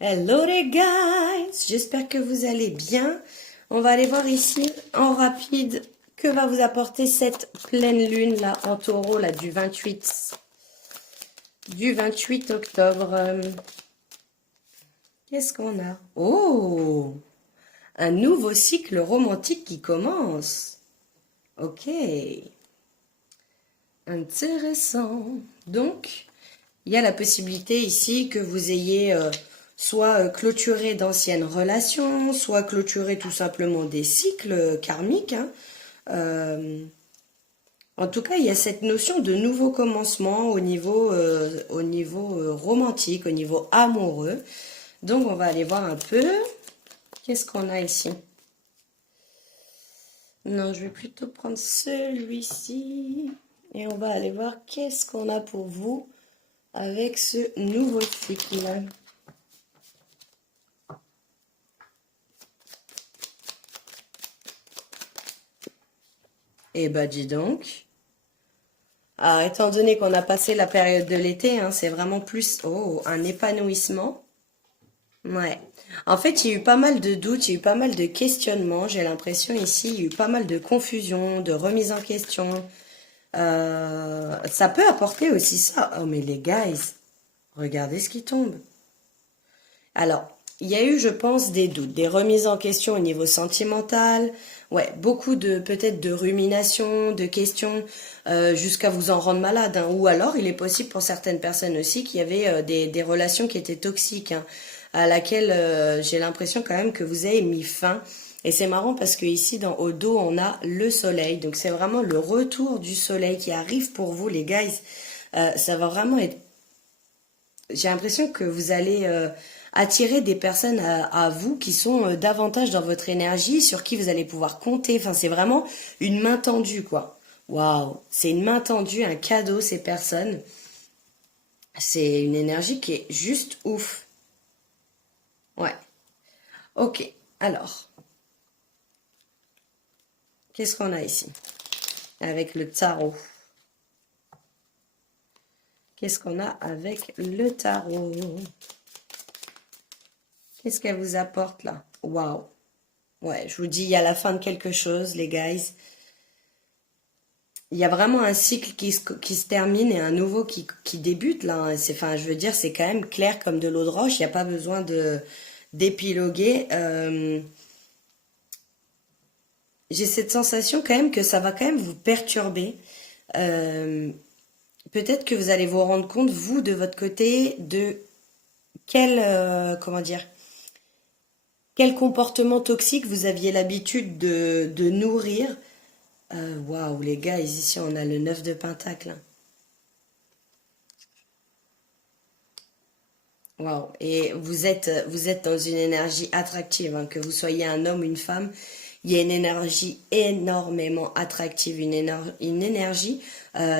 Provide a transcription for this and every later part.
Hello les guys, j'espère que vous allez bien. On va aller voir ici en rapide que va vous apporter cette pleine lune là en taureau là du 28 octobre. Qu'est-ce qu'on a? Oh, un nouveau cycle romantique qui commence. Ok, intéressant. Donc, il y a la possibilité ici que vous ayez soit clôturé d'anciennes relations, soit clôturé tout simplement des cycles karmiques. Hein. En tout cas, il y a cette notion de nouveau commencement au niveau romantique, au niveau amoureux. Donc, on va aller voir un peu. Qu'est-ce qu'on a ici? Non, je vais plutôt prendre celui-ci. Et on va aller voir qu'est-ce qu'on a pour vous avec ce nouveau cycle. Eh ben, dis donc. Ah, étant donné qu'on a passé la période de l'été, hein, c'est vraiment plus un épanouissement. Ouais. En fait, il y a eu pas mal de doutes, il y a eu pas mal de questionnements. J'ai l'impression ici, il y a eu pas mal de confusion, de remise en question. Ça peut apporter aussi ça. Oh, mais les guys, regardez ce qui tombe. Alors, il y a eu, je pense, des doutes, des remises en question au niveau sentimental. Ouais, beaucoup de peut-être de ruminations, de questions jusqu'à vous en rendre malade. Hein. Ou alors, il est possible pour certaines personnes aussi qu'il y avait des relations qui étaient toxiques, hein, à laquelle j'ai l'impression quand même que vous avez mis fin. Et c'est marrant parce que ici, au dos, on a le soleil. Donc, c'est vraiment le retour du soleil qui arrive pour vous, les guys. Ça va vraiment être. J'ai l'impression que vous allez attirer des personnes à vous qui sont davantage dans votre énergie, sur qui vous allez pouvoir compter. Enfin, c'est vraiment une main tendue, quoi. Waouh, c'est une main tendue, un cadeau, ces personnes. C'est une énergie qui est juste ouf. Ouais. Ok. Alors, qu'est-ce qu'on a ici? Avec le tarot. Qu'est-ce qu'on a avec le tarot? Qu'est-ce qu'elle vous apporte là? Waouh. Ouais, je vous dis, il y a la fin de quelque chose, les guys. Il y a vraiment un cycle qui se termine et un nouveau qui débute là. Hein. Enfin, je veux dire, c'est quand même clair comme de l'eau de roche. Il n'y a pas besoin d'épiloguer. J'ai cette sensation quand même que ça va quand même vous perturber. Euh, Peut-être que vous allez vous rendre compte, vous, de votre côté, de comment dire, quel comportement toxique vous aviez l'habitude de nourrir. Waouh, les gars, ici on a le 9 de Pentacle. Waouh, et vous êtes dans une énergie attractive, hein, que vous soyez un homme ou une femme, il y a une énergie énormément attractive, une énergie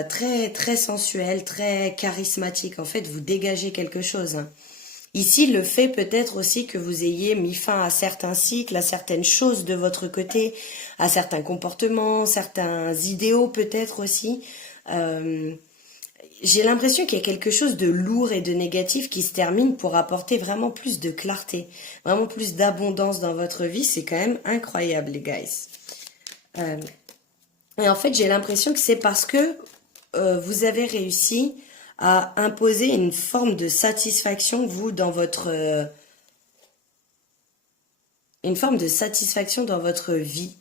très très sensuelle, très charismatique. En fait, vous dégagez quelque chose. Hein. Ici, le fait peut-être aussi que vous ayez mis fin à certains cycles, à certaines choses de votre côté, à certains comportements, certains idéaux peut-être aussi. Euh, j'ai l'impression qu'il y a quelque chose de lourd et de négatif qui se termine pour apporter vraiment plus de clarté, vraiment plus d'abondance dans votre vie. C'est quand même incroyable, les guys. Euh, et en fait, j'ai l'impression que c'est parce que vous avez réussi à imposer une forme de satisfaction, vous, dans votre... une forme de satisfaction dans votre vie.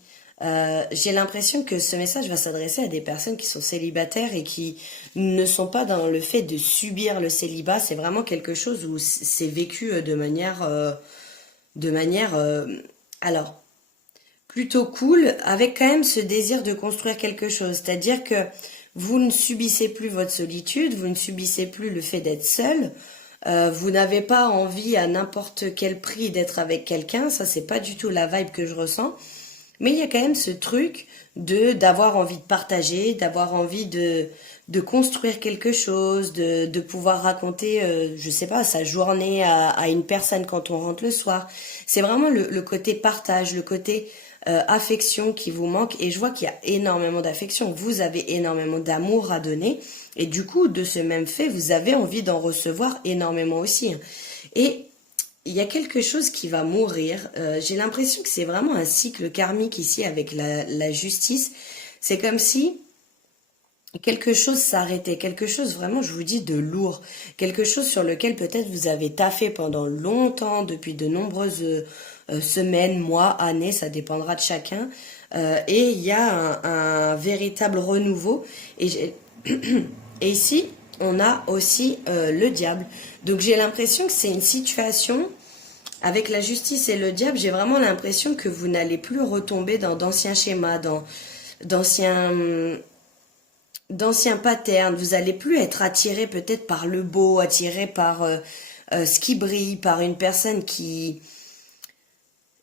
J'ai l'impression que ce message va s'adresser à des personnes qui sont célibataires et qui ne sont pas dans le fait de subir le célibat. C'est vraiment quelque chose où c'est vécu de manière, alors, plutôt cool, avec quand même ce désir de construire quelque chose. C'est-à-dire que vous ne subissez plus votre solitude, vous ne subissez plus le fait d'être seul, vous n'avez pas envie à n'importe quel prix d'être avec quelqu'un, ça c'est pas du tout la vibe que je ressens. Mais il y a quand même ce truc d'avoir envie de partager, d'avoir envie de construire quelque chose, de pouvoir raconter, je sais pas, sa journée à une personne quand on rentre le soir. C'est vraiment le côté partage, le côté affection qui vous manque. Et je vois qu'il y a énormément d'affection. Vous avez énormément d'amour à donner. Et du coup, de ce même fait, vous avez envie d'en recevoir énormément aussi. Et il y a quelque chose qui va mourir. J'ai l'impression que c'est vraiment un cycle karmique ici avec la justice. C'est comme si quelque chose s'arrêtait, quelque chose vraiment, je vous dis, de lourd, quelque chose sur lequel peut-être vous avez taffé pendant longtemps, depuis de nombreuses semaines, mois, années, ça dépendra de chacun. Et il y a un véritable renouveau. Et ici, on a aussi le diable. Donc j'ai l'impression que c'est une situation, avec la justice et le diable, j'ai vraiment l'impression que vous n'allez plus retomber dans d'anciens schémas, d'anciens d'anciens patterns, vous allez plus être attiré peut-être par le beau, attiré par ce qui brille, par une personne qui...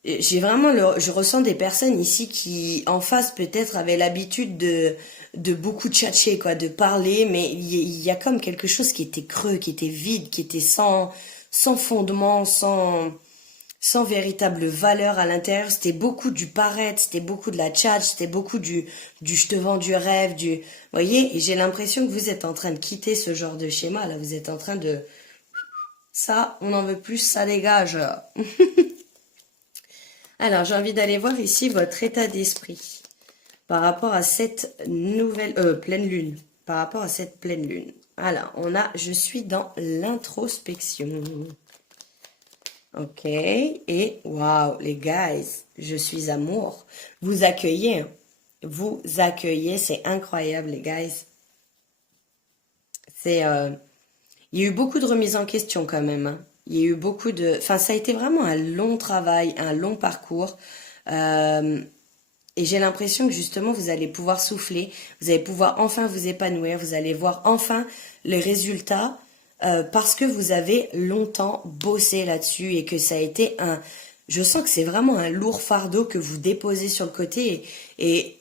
J'ai vraiment je ressens des personnes ici qui, en face, peut-être avaient l'habitude de beaucoup tchatcher, quoi, de parler, mais il y a comme quelque chose qui était creux, qui était vide, qui était sans fondement, sans véritable valeur à l'intérieur. C'était beaucoup du paraître, c'était beaucoup de la tchatch, c'était beaucoup du je te vends du rêve, du... Vous voyez, et j'ai l'impression que vous êtes en train de quitter ce genre de schéma, là, vous êtes en train de... Ça, on n'en veut plus, ça dégage. Alors, j'ai envie d'aller voir ici votre état d'esprit par rapport à cette nouvelle pleine lune. Par rapport à cette pleine lune. Alors, on a, je suis dans l'introspection. Ok, et waouh, les guys, je suis amour. Vous accueillez, hein. Vous accueillez, c'est incroyable, les guys. C'est, il y a eu beaucoup de remises en question quand même, hein. Il y a eu beaucoup de... Enfin, ça a été vraiment un long travail, un long parcours. Euh, et j'ai l'impression que justement, vous allez pouvoir souffler. Vous allez pouvoir enfin vous épanouir. Vous allez voir enfin les résultats. Parce que vous avez longtemps bossé là-dessus et que ça a été un... Je sens que c'est vraiment un lourd fardeau que vous déposez sur le côté et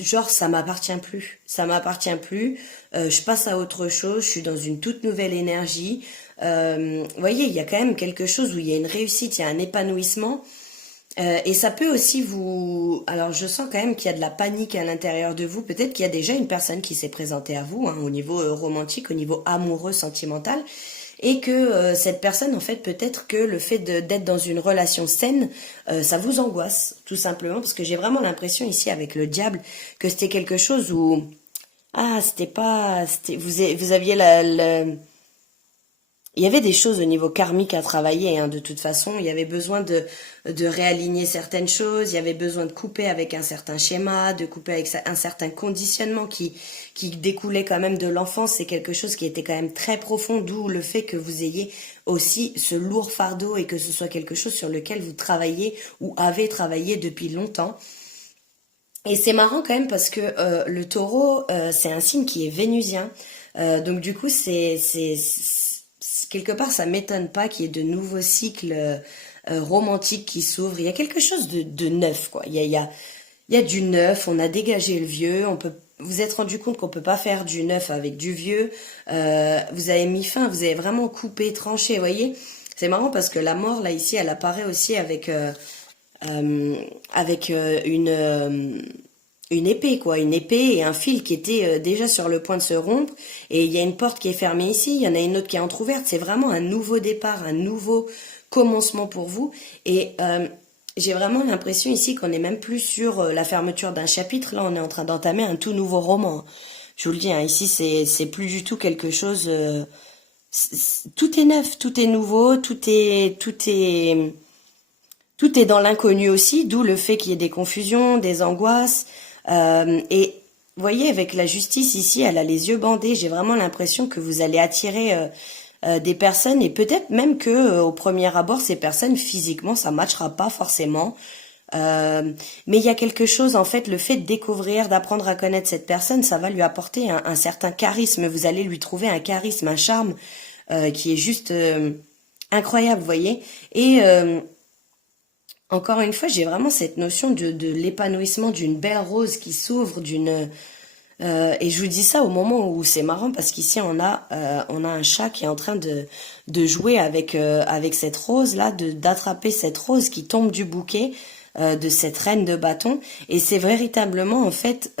genre ça m'appartient plus, ça m'appartient plus, je passe à autre chose, je suis dans une toute nouvelle énergie. Vous voyez, il y a quand même quelque chose où il y a une réussite, il y a un épanouissement. Et ça peut aussi vous... Alors je sens quand même qu'il y a de la panique à l'intérieur de vous. Peut-être qu'il y a déjà une personne qui s'est présentée à vous, hein, au niveau romantique, au niveau amoureux, sentimental. Et que cette personne, en fait, peut-être que le fait d'être dans une relation saine, ça vous angoisse, tout simplement. Parce que j'ai vraiment l'impression ici, avec le diable, que c'était quelque chose où... Ah, c'était pas... Vous aviez il y avait des choses au niveau karmique à travailler, hein, de toute façon. Il y avait besoin de réaligner certaines choses. Il y avait besoin de couper avec un certain schéma, de couper avec un certain conditionnement qui découlait quand même de l'enfance. C'est quelque chose qui était quand même très profond, d'où le fait que vous ayez aussi ce lourd fardeau et que ce soit quelque chose sur lequel vous travaillez ou avez travaillé depuis longtemps. Et c'est marrant quand même parce que le taureau, c'est un signe qui est vénusien. Donc du coup, quelque part, ça m'étonne pas qu'il y ait de nouveaux cycles romantiques qui s'ouvrent. Il y a quelque chose de neuf, quoi. Il y a du neuf, on a dégagé le vieux, on peut... Vous êtes rendu compte qu'on peut pas faire du neuf avec du vieux. Vous avez mis fin, vous avez vraiment coupé, tranché, vous voyez. C'est marrant parce que la mort, là, ici, elle apparaît aussi avec une épée, quoi, une épée et un fil qui était déjà sur le point de se rompre. Et il y a une porte qui est fermée ici, il y en a une autre qui est entrouverte. C'est vraiment un nouveau départ, un nouveau commencement pour vous. Et j'ai vraiment l'impression ici qu'on n'est même plus sur la fermeture d'un chapitre. Là, on est en train d'entamer un tout nouveau roman. Je vous le dis, hein, ici, c'est plus du tout quelque chose... tout est neuf, tout est nouveau, tout est dans l'inconnu aussi, d'où le fait qu'il y ait des confusions, des angoisses. Et vous voyez, avec la justice ici, elle a les yeux bandés. J'ai vraiment l'impression que vous allez attirer des personnes et peut-être même que au premier abord, ces personnes physiquement, ça matchera pas forcément. Mais il y a quelque chose, en fait, le fait de découvrir, d'apprendre à connaître cette personne, ça va lui apporter un certain charisme. Vous allez lui trouver un charisme, un charme qui est juste incroyable, vous voyez. Et encore une fois, j'ai vraiment cette notion de l'épanouissement d'une belle rose qui s'ouvre, et je vous dis ça au moment où c'est marrant parce qu'ici on a un chat qui est en train de jouer avec cette rose là, d'attraper cette rose qui tombe du bouquet de cette reine de bâton, et c'est véritablement en fait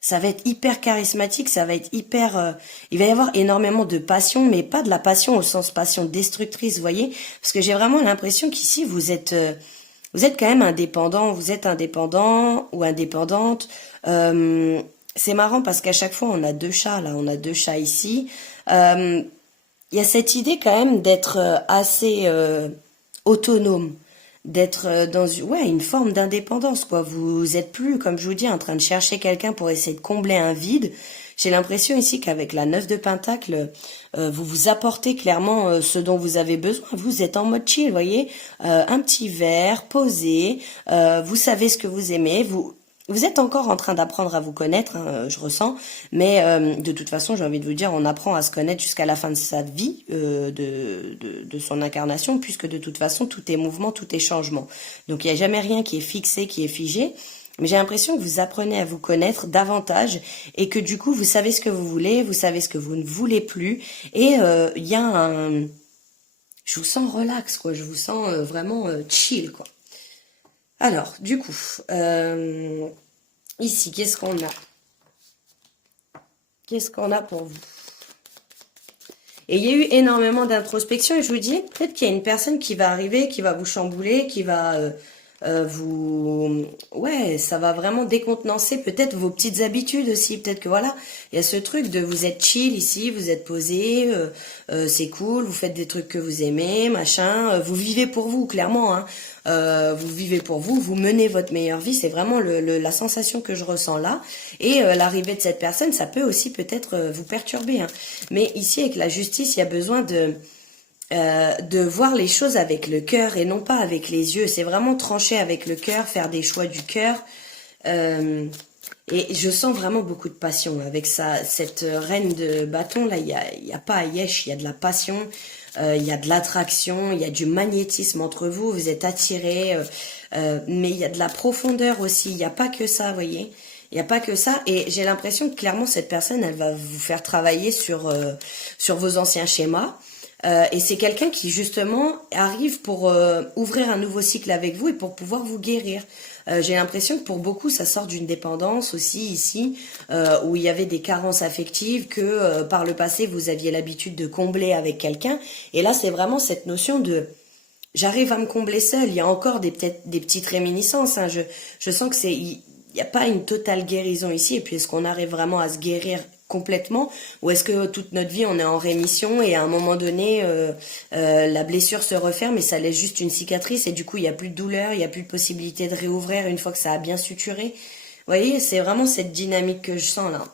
Ça va être hyper charismatique, ça va être hyper... il va y avoir énormément de passion, mais pas de la passion au sens passion destructrice, vous voyez? Parce que j'ai vraiment l'impression qu'ici, vous êtes quand même indépendant, vous êtes indépendant ou indépendante. C'est marrant parce qu'à chaque fois, on a deux chats, là, on a deux chats ici. Euh, il y a cette idée quand même d'être assez autonome, d'être dans ouais, une forme d'indépendance, quoi. Vous êtes plus, comme je vous dis, en train de chercher quelqu'un pour essayer de combler un vide. J'ai l'impression ici qu'avec la 9 de Pentacle, vous vous apportez clairement ce dont vous avez besoin. Vous êtes en mode chill, vous voyez, un petit verre, posé, vous savez ce que vous aimez, vous êtes encore en train d'apprendre à vous connaître, hein, je ressens, mais de toute façon, j'ai envie de vous dire, on apprend à se connaître jusqu'à la fin de sa vie, de son incarnation, puisque de toute façon, tout est mouvement, tout est changement. Donc il n'y a jamais rien qui est fixé, qui est figé. Mais j'ai l'impression que vous apprenez à vous connaître davantage et que du coup, vous savez ce que vous voulez, vous savez ce que vous ne voulez plus. Et il y a un... Je vous sens relax, quoi. Je vous sens vraiment chill, quoi. Alors, du coup, ici, qu'est-ce qu'on a? Qu'est-ce qu'on a pour vous? Et il y a eu énormément d'introspection et je vous dis, peut-être qu'il y a une personne qui va arriver, qui va vous chambouler, qui va vous... Ouais, ça va vraiment décontenancer peut-être vos petites habitudes aussi. Peut-être que voilà, il y a ce truc de vous êtes chill ici, vous êtes posé, c'est cool, vous faites des trucs que vous aimez, machin. Vous vivez pour vous, clairement, hein. Vous vivez pour vous, vous menez votre meilleure vie, c'est vraiment la sensation que je ressens là. Et l'arrivée de cette personne, ça peut aussi peut-être vous perturber, hein. Mais ici, avec la justice, il y a besoin de voir les choses avec le cœur et non pas avec les yeux. C'est vraiment trancher avec le cœur, faire des choix du cœur. Et je sens vraiment beaucoup de passion avec ça. Cette reine de bâton, là, il y a pas à yesh, il y a de la passion. Il y a de l'attraction, il y a du magnétisme entre vous, vous êtes attirés, mais il y a de la profondeur aussi, il n'y a pas que ça, vous voyez, il n'y a pas que ça, et j'ai l'impression que clairement cette personne, elle va vous faire travailler sur vos anciens schémas, et c'est quelqu'un qui justement arrive pour ouvrir un nouveau cycle avec vous et pour pouvoir vous guérir. J'ai l'impression que pour beaucoup, ça sort d'une dépendance aussi ici, où il y avait des carences affectives que par le passé, vous aviez l'habitude de combler avec quelqu'un. Et là, c'est vraiment cette notion de j'arrive à me combler seule. Il y a encore peut-être des petites réminiscences, hein. Je sens que il n'y a pas une totale guérison ici. Et puis, est-ce qu'on arrive vraiment à se guérir complètement, ou est-ce que toute notre vie on est en rémission et à un moment donné la blessure se referme et ça laisse juste une cicatrice et du coup il n'y a plus de douleur, il n'y a plus de possibilité de réouvrir une fois que ça a bien suturé. Vous voyez, c'est vraiment cette dynamique que je sens là.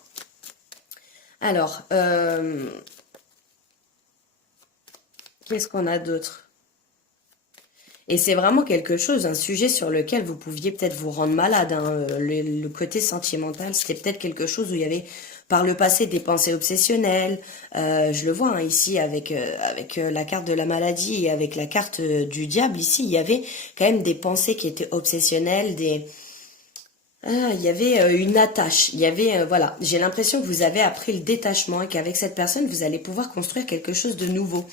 Alors, qu'est-ce qu'on a d'autre? Et c'est vraiment quelque chose, un sujet sur lequel vous pouviez peut-être vous rendre malade, hein. Le côté sentimental, c'était peut-être quelque chose où il y avait par le passé des pensées obsessionnelles. Je le vois, hein, ici avec la carte de la maladie et avec la carte du diable. Ici, il y avait quand même des pensées qui étaient obsessionnelles, il y avait une attache. Il y avait voilà. J'ai l'impression que vous avez appris le détachement et qu'avec cette personne, vous allez pouvoir construire quelque chose de nouveau.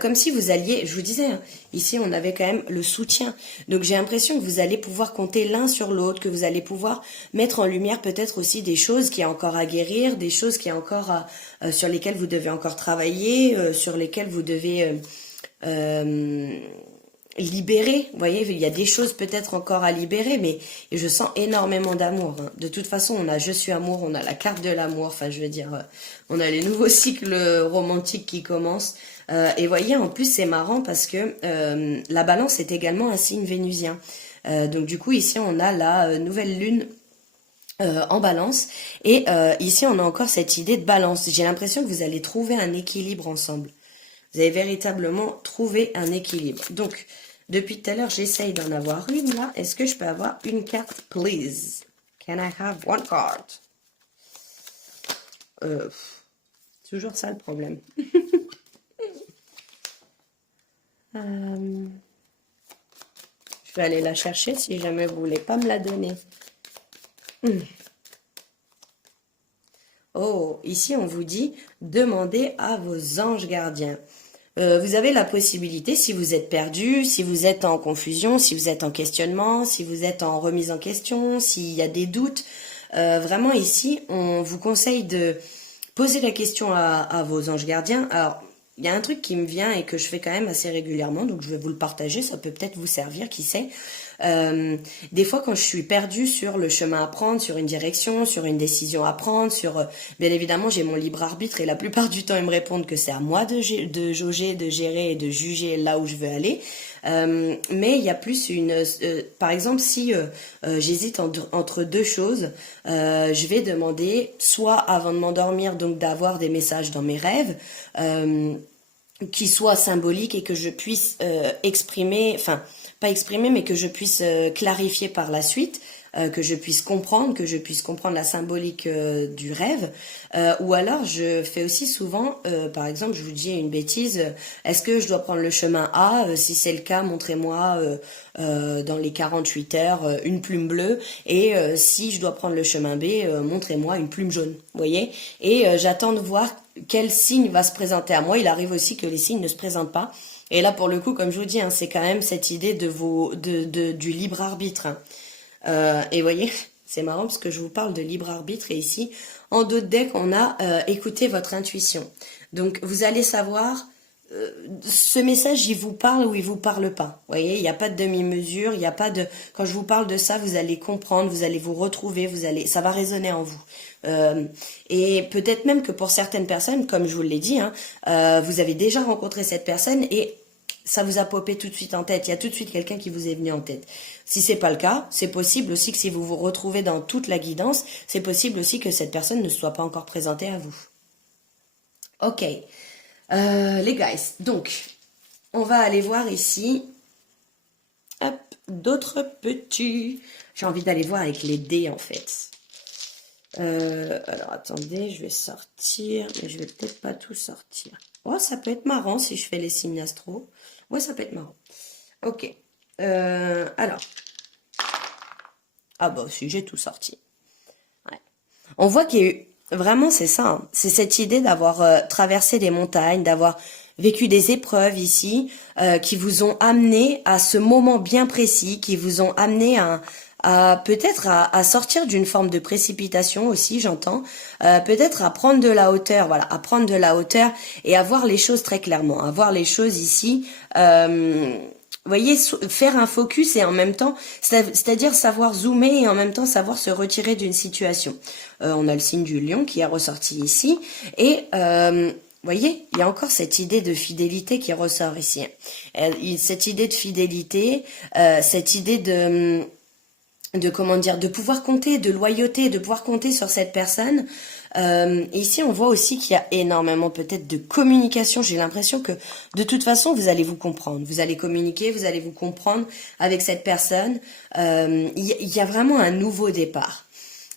Comme si vous alliez, je vous disais, hein, ici on avait quand même le soutien. Donc j'ai l'impression que vous allez pouvoir compter l'un sur l'autre, que vous allez pouvoir mettre en lumière peut-être aussi des choses qui y a encore à guérir, des choses qui y a encore sur lesquelles vous devez encore travailler, sur lesquelles vous devez libérer. Vous voyez, il y a des choses peut-être encore à libérer, mais je sens énormément d'amour, hein. De toute façon, on a Je suis amour, on a la carte de l'amour, enfin je veux dire, on a les nouveaux cycles romantiques qui commencent. Et voyez, en plus c'est marrant parce que la balance est également un signe vénusien. Donc du coup ici on a la nouvelle lune en balance et ici on a encore cette idée de balance. J'ai l'impression que vous allez trouver un équilibre ensemble. Vous avez véritablement trouvé un équilibre. Donc depuis tout à l'heure j'essaye d'en avoir une là. Est-ce que je peux avoir une carte, please? Can I have one card? Toujours ça le problème. Je vais aller la chercher si jamais vous voulez pas me la donner. Oh, ici on vous dit, demandez à vos anges gardiens. Vous avez la possibilité, si vous êtes perdu, si vous êtes en confusion, si vous êtes en questionnement, si vous êtes en remise en question, s'il y a des doutes, vraiment ici, on vous conseille de poser la question à vos anges gardiens. Alors, il y a un truc qui me vient et que je fais quand même assez régulièrement, donc je vais vous le partager, ça peut peut-être vous servir, qui sait. Des fois, quand je suis perdue sur le chemin à prendre, sur une direction, sur une décision à prendre, bien évidemment, j'ai mon libre arbitre et la plupart du temps, ils me répondent que c'est à moi de jauger, de gérer et de juger là où je veux aller. Mais il y a plus par exemple, si j'hésite entre deux choses, je vais demander soit avant de m'endormir, donc d'avoir des messages dans mes rêves, qui soient symboliques et que je puisse exprimer, enfin pas exprimer, mais que je puisse clarifier par la suite, que je puisse comprendre la symbolique du rêve. Ou alors je fais aussi souvent, par exemple, je vous dis une bêtise, est-ce que je dois prendre le chemin A? Si c'est le cas, montrez-moi dans les 48 heures une plume bleue, et si je dois prendre le chemin B, montrez-moi une plume jaune, vous voyez. Et j'attends de voir quel signe va se présenter à moi. Il arrive aussi que les signes ne se présentent pas. Et là, pour le coup, comme je vous dis, hein, c'est quand même cette idée du libre arbitre. Hein. Et vous voyez, c'est marrant parce que je vous parle de libre arbitre et ici, en dos de deck, on a écouté votre intuition. Donc, vous allez savoir, ce message, il vous parle ou il vous parle pas. Vous voyez, il n'y a pas de demi-mesure, il n'y a pas de... Quand je vous parle de ça, vous allez comprendre, vous allez vous retrouver, ça va résonner en vous. Et peut-être même que pour certaines personnes, comme je vous l'ai dit, hein, vous avez déjà rencontré cette personne et ça vous a popé tout de suite en tête. Il y a tout de suite quelqu'un qui vous est venu en tête. Si c'est pas le cas, c'est possible aussi que si vous vous retrouvez dans toute la guidance, c'est possible aussi que cette personne ne soit pas encore présentée à vous. Ok, les guys, donc on va aller voir ici, hop, d'autres petits. J'ai envie d'aller voir avec les dés en fait. Alors attendez, je vais sortir, mais je vais peut-être pas tout sortir. Oh, ça peut être marrant si je fais les signes astro. Ouais, ça peut être marrant. Ok. Alors. Ah bah si, j'ai tout sorti. Ouais. On voit qu'il y a eu... Vraiment, c'est ça. Hein. C'est cette idée d'avoir traversé des montagnes, d'avoir vécu des épreuves ici, qui vous ont amené à ce moment bien précis, qui vous ont amené peut-être à sortir d'une forme de précipitation aussi, j'entends, peut-être à prendre de la hauteur, voilà, à prendre de la hauteur et à voir les choses très clairement, à voir les choses ici, vous voyez, faire un focus et en même temps, c'est-à-dire savoir zoomer et en même temps savoir se retirer d'une situation. On a le signe du lion qui est ressorti ici et vous voyez, il y a encore cette idée de fidélité qui ressort ici. Cette idée de fidélité, cette idée de comment dire, de pouvoir compter, de loyauté, de pouvoir compter sur cette personne. Et ici, on voit aussi qu'il y a énormément peut-être de communication. J'ai l'impression que de toute façon, vous allez vous comprendre. Vous allez communiquer, vous allez vous comprendre avec cette personne. Il y a vraiment un nouveau départ.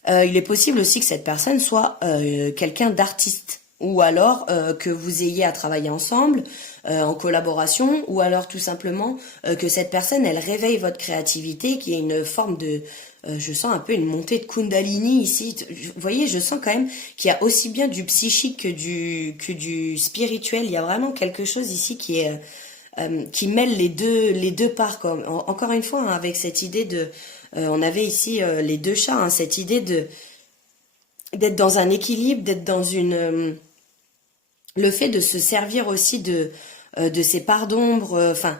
Il est possible aussi que cette personne soit quelqu'un d'artiste. Ou alors que vous ayez à travailler ensemble, en collaboration, ou alors tout simplement que cette personne, elle réveille votre créativité, qu'il y ait une forme de... je sens un peu une montée de Kundalini ici. Vous voyez, je sens quand même qu'il y a aussi bien du psychique que du spirituel. Il y a vraiment quelque chose ici qui est... qui mêle les deux parts. Encore une fois, hein, avec cette idée de... on avait ici les deux chats, hein, cette idée d'être dans un équilibre, d'être dans une... le fait de se servir aussi de ces parts d'ombre, enfin,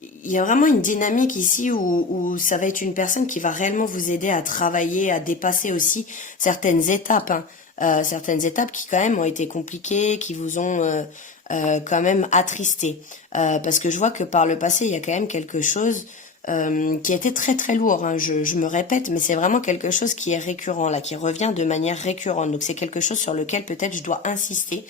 il y a vraiment une dynamique ici où ça va être une personne qui va réellement vous aider à travailler, à dépasser aussi certaines étapes, hein, certaines étapes qui quand même ont été compliquées, qui vous ont quand même attristé. Parce que je vois que par le passé, il y a quand même quelque chose qui a été très très lourd, hein. Je me répète, mais c'est vraiment quelque chose qui est récurrent, là, qui revient de manière récurrente. Donc c'est quelque chose sur lequel peut-être je dois insister.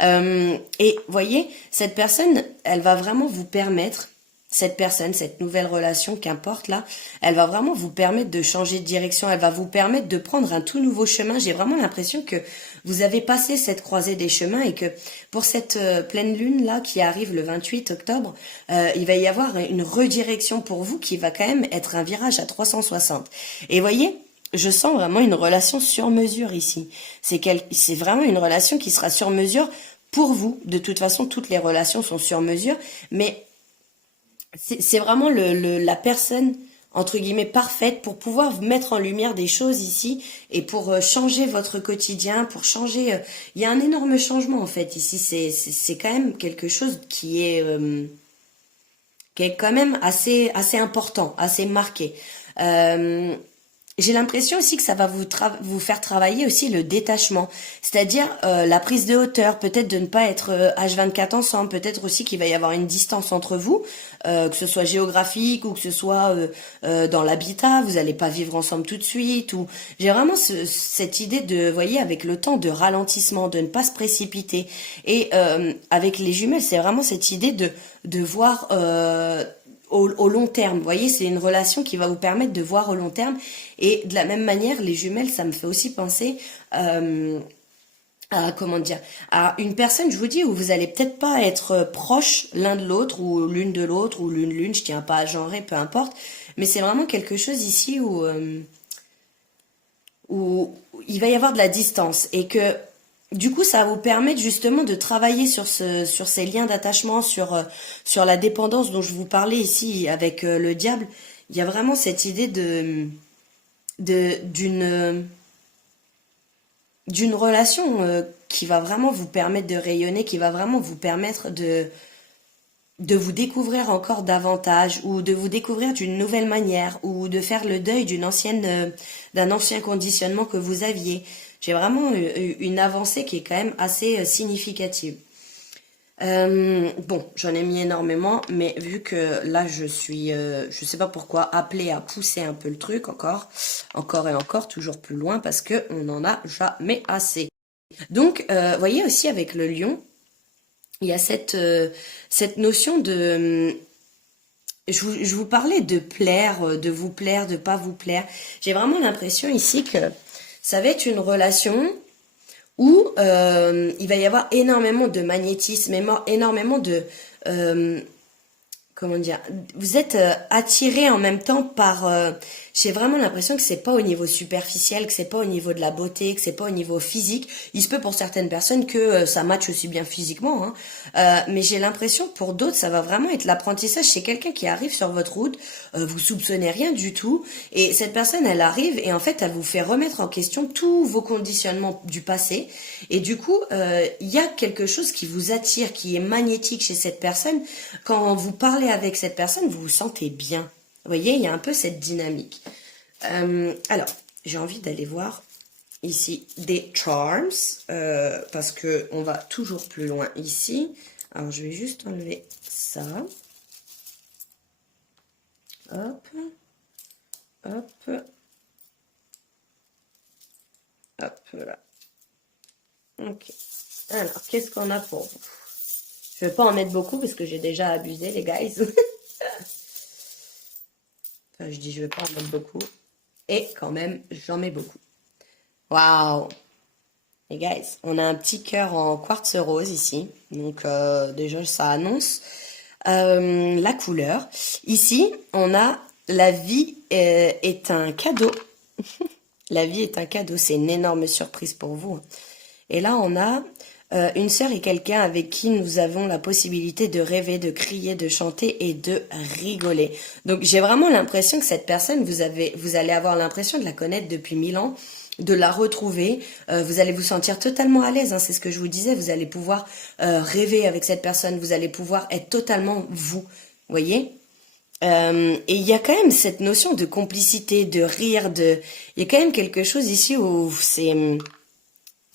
Et voyez, cette personne, elle va vraiment vous permettre, cette nouvelle relation, qu'importe là, elle va vraiment vous permettre de changer de direction, elle va vous permettre de prendre un tout nouveau chemin. J'ai vraiment l'impression que vous avez passé cette croisée des chemins et que pour cette pleine lune là qui arrive le 28 octobre, il va y avoir une redirection pour vous qui va quand même être un virage à 360. Et voyez, je sens vraiment une relation sur mesure ici. C'est vraiment une relation qui sera sur mesure pour vous. De toute façon, toutes les relations sont sur mesure, mais c'est vraiment la personne, entre guillemets parfaite pour pouvoir mettre en lumière des choses ici et pour changer votre quotidien, pour changer. Il y a un énorme changement en fait ici. C'est quand même quelque chose qui est quand même assez important, assez marqué. Euh, j'ai l'impression aussi que ça va vous faire travailler aussi le détachement, c'est-à-dire la prise de hauteur, peut-être de ne pas être H24 ensemble, peut-être aussi qu'il va y avoir une distance entre vous, que ce soit géographique ou que ce soit dans l'habitat, vous n'allez pas vivre ensemble tout de suite. Ou j'ai vraiment cette idée de, vous voyez, avec le temps de ralentissement, de ne pas se précipiter. Et avec les jumelles, c'est vraiment cette idée de voir au long terme. Vous voyez, c'est une relation qui va vous permettre de voir au long terme. Et de la même manière, les jumelles, ça me fait aussi penser à, comment dire, à une personne, je vous dis, où vous allez peut-être pas être proches l'un de l'autre, ou l'une de l'autre, ou l'une, je tiens pas à genrer, peu importe. Mais c'est vraiment quelque chose ici où il va y avoir de la distance et que du coup ça va vous permettre justement de travailler sur ces liens d'attachement, sur la dépendance dont je vous parlais ici avec le diable. Il y a vraiment cette idée d'une relation qui va vraiment vous permettre de rayonner, qui va vraiment vous permettre de vous découvrir encore davantage ou de vous découvrir d'une nouvelle manière ou de faire le deuil d'un ancien conditionnement que vous aviez. J'ai vraiment une avancée qui est quand même assez significative. Bon, j'en ai mis énormément, mais vu que là je sais pas pourquoi, appelée à pousser un peu le truc encore et encore, toujours plus loin parce que on n'en a jamais assez. Donc, voyez aussi avec le lion, il y a cette notion de je vous parlais de plaire, de vous plaire, de pas vous plaire. J'ai vraiment l'impression ici que ça va être une relation où il va y avoir énormément de magnétisme, énormément de comment dire, vous êtes attiré en même temps par j'ai vraiment l'impression que c'est pas au niveau superficiel, que c'est pas au niveau de la beauté, que c'est pas au niveau physique. Il se peut pour certaines personnes que ça matche aussi bien physiquement, hein. Mais j'ai l'impression que pour d'autres ça va vraiment être l'apprentissage. C'est quelqu'un qui arrive sur votre route, vous soupçonnez rien du tout, et cette personne elle arrive et en fait elle vous fait remettre en question tous vos conditionnements du passé, et du coup il y a quelque chose qui vous attire, qui est magnétique chez cette personne. Quand vous parlez avec cette personne, vous vous sentez bien. Vous voyez, il y a un peu cette dynamique. Alors, j'ai envie d'aller voir ici des charms, parce que on va toujours plus loin ici. Alors, je vais juste enlever ça. Hop, hop, hop, là. Ok. Alors, qu'est-ce qu'on a pour vous? Je vais pas en mettre beaucoup parce que j'ai déjà abusé, les guys. Enfin, je dis je vais pas en mettre beaucoup. Et quand même, j'en mets beaucoup. Waouh! Les guys, on a un petit cœur en quartz rose ici. Donc déjà, ça annonce la couleur. Ici, on a la vie est un cadeau. La vie est un cadeau. C'est une énorme surprise pour vous. Et là, on a une sœur et quelqu'un avec qui nous avons la possibilité de rêver, de crier, de chanter et de rigoler. Donc j'ai vraiment l'impression que cette personne, vous allez avoir l'impression de la connaître depuis 1000 ans, de la retrouver. Vous allez vous sentir totalement à l'aise, hein, c'est ce que je vous disais. Vous allez pouvoir rêver avec cette personne, vous allez pouvoir être totalement vous, voyez. Et il y a quand même cette notion de complicité, de rire, il y a quand même quelque chose ici où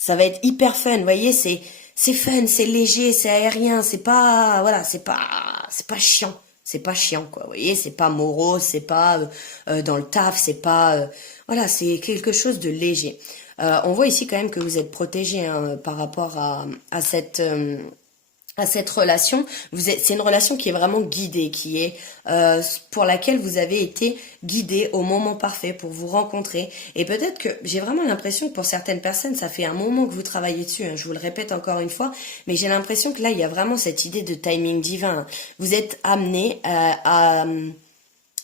ça va être hyper fun, vous voyez, c'est fun, c'est léger, c'est aérien, c'est pas voilà, c'est pas chiant, c'est pas chiant quoi, vous voyez, c'est pas morose, c'est pas dans le taf, c'est pas voilà, c'est quelque chose de léger. On voit ici quand même que vous êtes protégé hein, par rapport à cette relation. C'est une relation qui est vraiment guidée, qui est pour laquelle vous avez été guidé au moment parfait pour vous rencontrer. Et peut-être que j'ai vraiment l'impression que pour certaines personnes, ça fait un moment que vous travaillez dessus. Hein, je vous le répète encore une fois, mais j'ai l'impression que là, il y a vraiment cette idée de timing divin. Vous êtes amené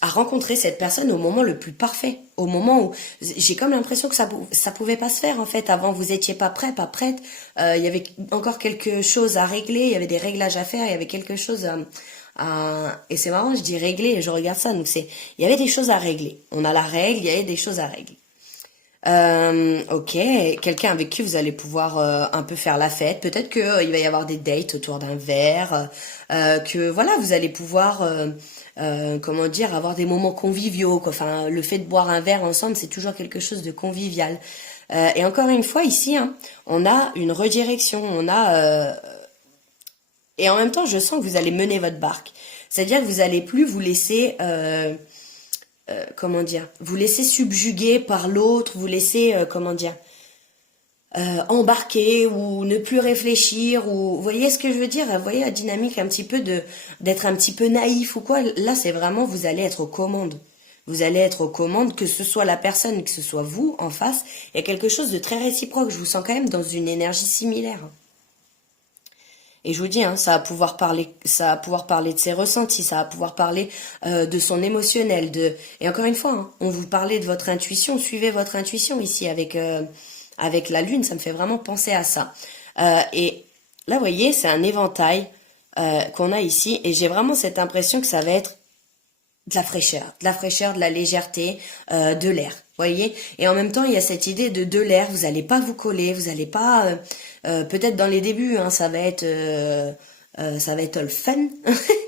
à rencontrer cette personne au moment le plus parfait, au moment où j'ai comme l'impression que ça pouvait pas se faire en fait. Avant, vous étiez pas prêt, pas prête. Il y avait encore quelque chose à régler, il y avait des réglages à faire, il y avait quelque chose et c'est marrant, je dis régler et je regarde ça. Donc il y avait des choses à régler. On a la règle, il y avait des choses à régler. Ok, quelqu'un avec qui vous allez pouvoir un peu faire la fête. Peut-être que il va y avoir des dates autour d'un verre, que voilà, vous allez pouvoir, comment dire, avoir des moments conviviaux, quoi. Enfin, le fait de boire un verre ensemble, c'est toujours quelque chose de convivial. Et encore une fois, ici, hein, on a une redirection, et en même temps, je sens que vous allez mener votre barque. C'est-à-dire que vous allez plus vous laisser comment dire, vous laisser subjuguer par l'autre, vous laisser, comment dire, embarquer ou ne plus réfléchir ou vous voyez ce que je veux dire, vous voyez la dynamique un petit peu de d'être un petit peu naïf ou quoi. Là, c'est vraiment vous allez être aux commandes. Vous allez être aux commandes, que ce soit la personne, que ce soit vous en face. Il y a quelque chose de très réciproque. Je vous sens quand même dans une énergie similaire. Et je vous dis, hein, ça va pouvoir parler de ses ressentis, ça va pouvoir parler de son émotionnel, et encore une fois, hein, on vous parlait de votre intuition, suivez votre intuition ici avec la lune, ça me fait vraiment penser à ça. Et là, vous voyez, c'est un éventail qu'on a ici, et j'ai vraiment cette impression que ça va être de la fraîcheur, de la légèreté, de l'air. Voyez. Et en même temps, il y a cette idée de l'air. Vous allez pas vous coller, vous allez pas. Peut-être dans les débuts, hein, ça va être le fun,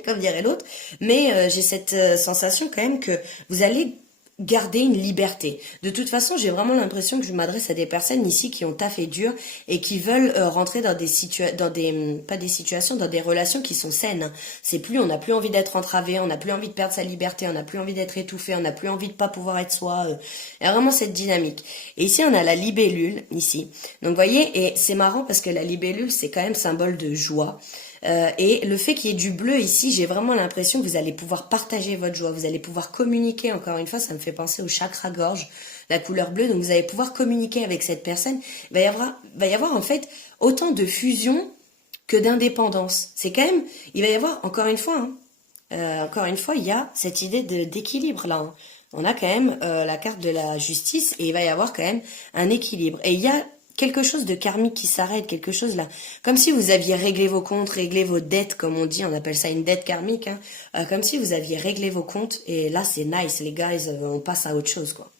comme dirait l'autre. Mais j'ai cette sensation quand même que vous allez garder une liberté. De toute façon, j'ai vraiment l'impression que je m'adresse à des personnes ici qui ont taffé dur et qui veulent rentrer dans pas des situations, dans des relations qui sont saines. C'est plus, on n'a plus envie d'être entravé, on n'a plus envie de perdre sa liberté, on n'a plus envie d'être étouffé, on n'a plus envie de pas pouvoir être soi. Il y a vraiment cette dynamique. Et ici, on a la libellule, ici. Donc, vous voyez, et c'est marrant parce que la libellule, c'est quand même symbole de joie. Et le fait qu'il y ait du bleu ici, j'ai vraiment l'impression que vous allez pouvoir partager votre joie, vous allez pouvoir communiquer, encore une fois, ça me fait penser au chakra gorge, la couleur bleue, donc vous allez pouvoir communiquer avec cette personne. Va y avoir en fait autant de fusion que d'indépendance. C'est quand même, il va y avoir, encore une fois, il y a cette idée d'équilibre là. Hein. On a quand même la carte de la justice et il va y avoir quand même un équilibre. Et il y a quelque chose de karmique qui s'arrête, quelque chose là, comme si vous aviez réglé vos comptes, réglé vos dettes, comme on dit, on appelle ça une dette karmique, hein, comme si vous aviez réglé vos comptes, et là c'est nice, les guys, on passe à autre chose, quoi.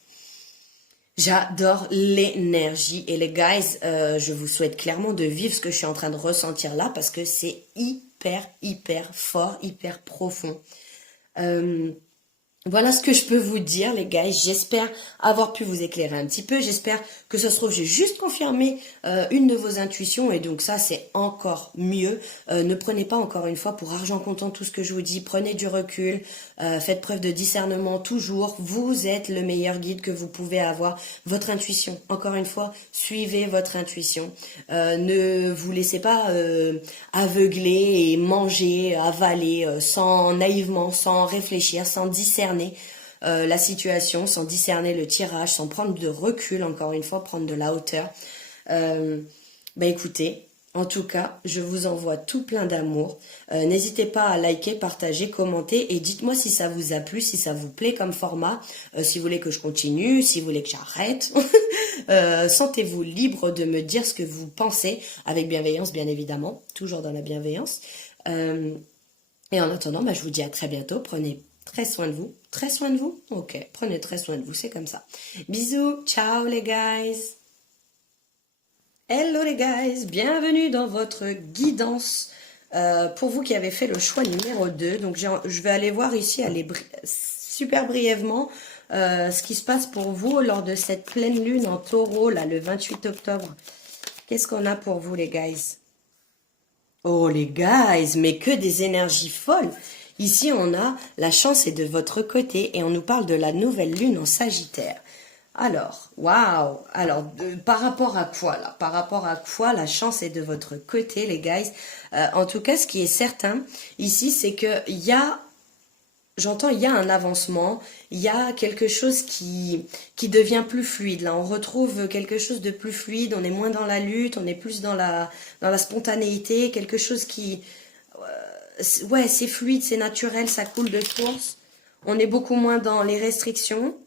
J'adore l'énergie, et les guys, je vous souhaite clairement de vivre ce que je suis en train de ressentir là, parce que c'est hyper fort, hyper profond. Voilà ce que je peux vous dire, les gars. J'espère avoir pu vous éclairer un petit peu. J'espère que ça se trouve, j'ai juste confirmé une de vos intuitions. Et donc ça, c'est encore mieux. Ne prenez pas, encore une fois, pour argent comptant tout ce que je vous dis. Prenez du recul. Faites preuve de discernement toujours. Vous êtes le meilleur guide que vous pouvez avoir. Votre intuition. Encore une fois, suivez votre intuition. Ne vous laissez pas aveugler et manger, avaler sans naïvement, sans réfléchir, sans discerner la situation, sans discerner le tirage, sans prendre de recul, encore une fois, prendre de la hauteur. Écoutez, en tout cas, je vous envoie tout plein d'amour. N'hésitez pas à liker, partager, commenter et dites-moi si ça vous a plu, si ça vous plaît comme format, si vous voulez que je continue, si vous voulez que j'arrête. Sentez-vous libre de me dire ce que vous pensez, avec bienveillance bien évidemment, toujours dans la bienveillance. Et en attendant, je vous dis à très bientôt. Prenez très soin de vous. Très soin de vous? Ok, prenez très soin de vous, c'est comme ça. Bisous, ciao les guys. Hello les guys, bienvenue dans votre guidance. Pour vous qui avez fait le choix numéro 2, donc je vais aller voir ici, super brièvement, ce qui se passe pour vous lors de cette pleine lune en taureau, là, le 28 octobre. Qu'est-ce qu'on a pour vous les guys? Oh les guys, mais que des énergies folles. Ici, on a la chance est de votre côté et on nous parle de la nouvelle lune en Sagittaire. Alors, waouh. Alors, par rapport à quoi là? Par rapport à quoi la chance est de votre côté, les guys? En tout cas, ce qui est certain ici, c'est que il y a un avancement, il y a quelque chose qui devient plus fluide. Là, on retrouve quelque chose de plus fluide, on est moins dans la lutte, on est plus dans la spontanéité, quelque chose qui... ouais, c'est fluide, c'est naturel, ça coule de source. On est beaucoup moins dans les restrictions.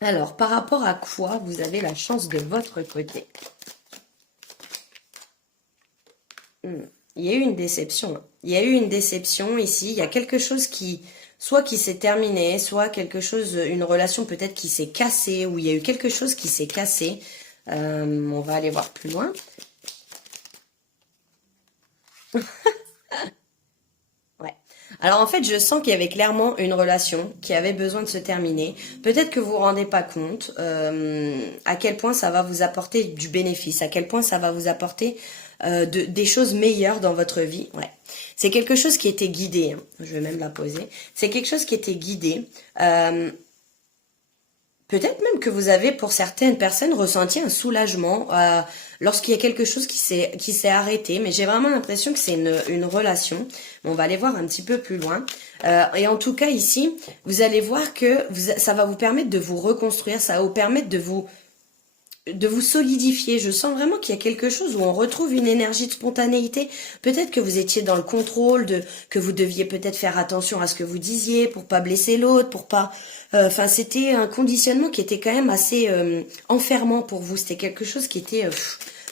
Alors, par rapport à quoi vous avez la chance de votre côté? Il y a eu une déception. Il y a eu une déception ici. Il y a quelque chose qui, soit qui s'est terminé, soit quelque chose, une relation peut-être qui s'est cassée, ou il y a eu quelque chose qui s'est cassé. On va aller voir plus loin. Ouais. Alors en fait, je sens qu'il y avait clairement une relation qui avait besoin de se terminer. Peut-être que vous vous rendez pas compte à quel point ça va vous apporter du bénéfice, à quel point ça va vous apporter des choses meilleures dans votre vie. Ouais. C'est quelque chose qui était guidé. Hein. Je vais même la poser. C'est quelque chose qui était guidé. Peut-être même que vous avez, pour certaines personnes, ressenti un soulagement lorsqu'il y a quelque chose qui s'est arrêté. Mais j'ai vraiment l'impression que c'est une relation. On va aller voir un petit peu plus loin. Et en tout cas, ici, vous allez voir que ça va vous permettre de vous reconstruire. Ça va vous permettre de vous solidifier. Je sens vraiment qu'il y a quelque chose où on retrouve une énergie de spontanéité. Peut-être que vous étiez dans le contrôle, que vous deviez peut-être faire attention à ce que vous disiez pour pas blesser l'autre, pour pas... Enfin, c'était un conditionnement qui était quand même assez enfermant pour vous. C'était quelque chose qui était...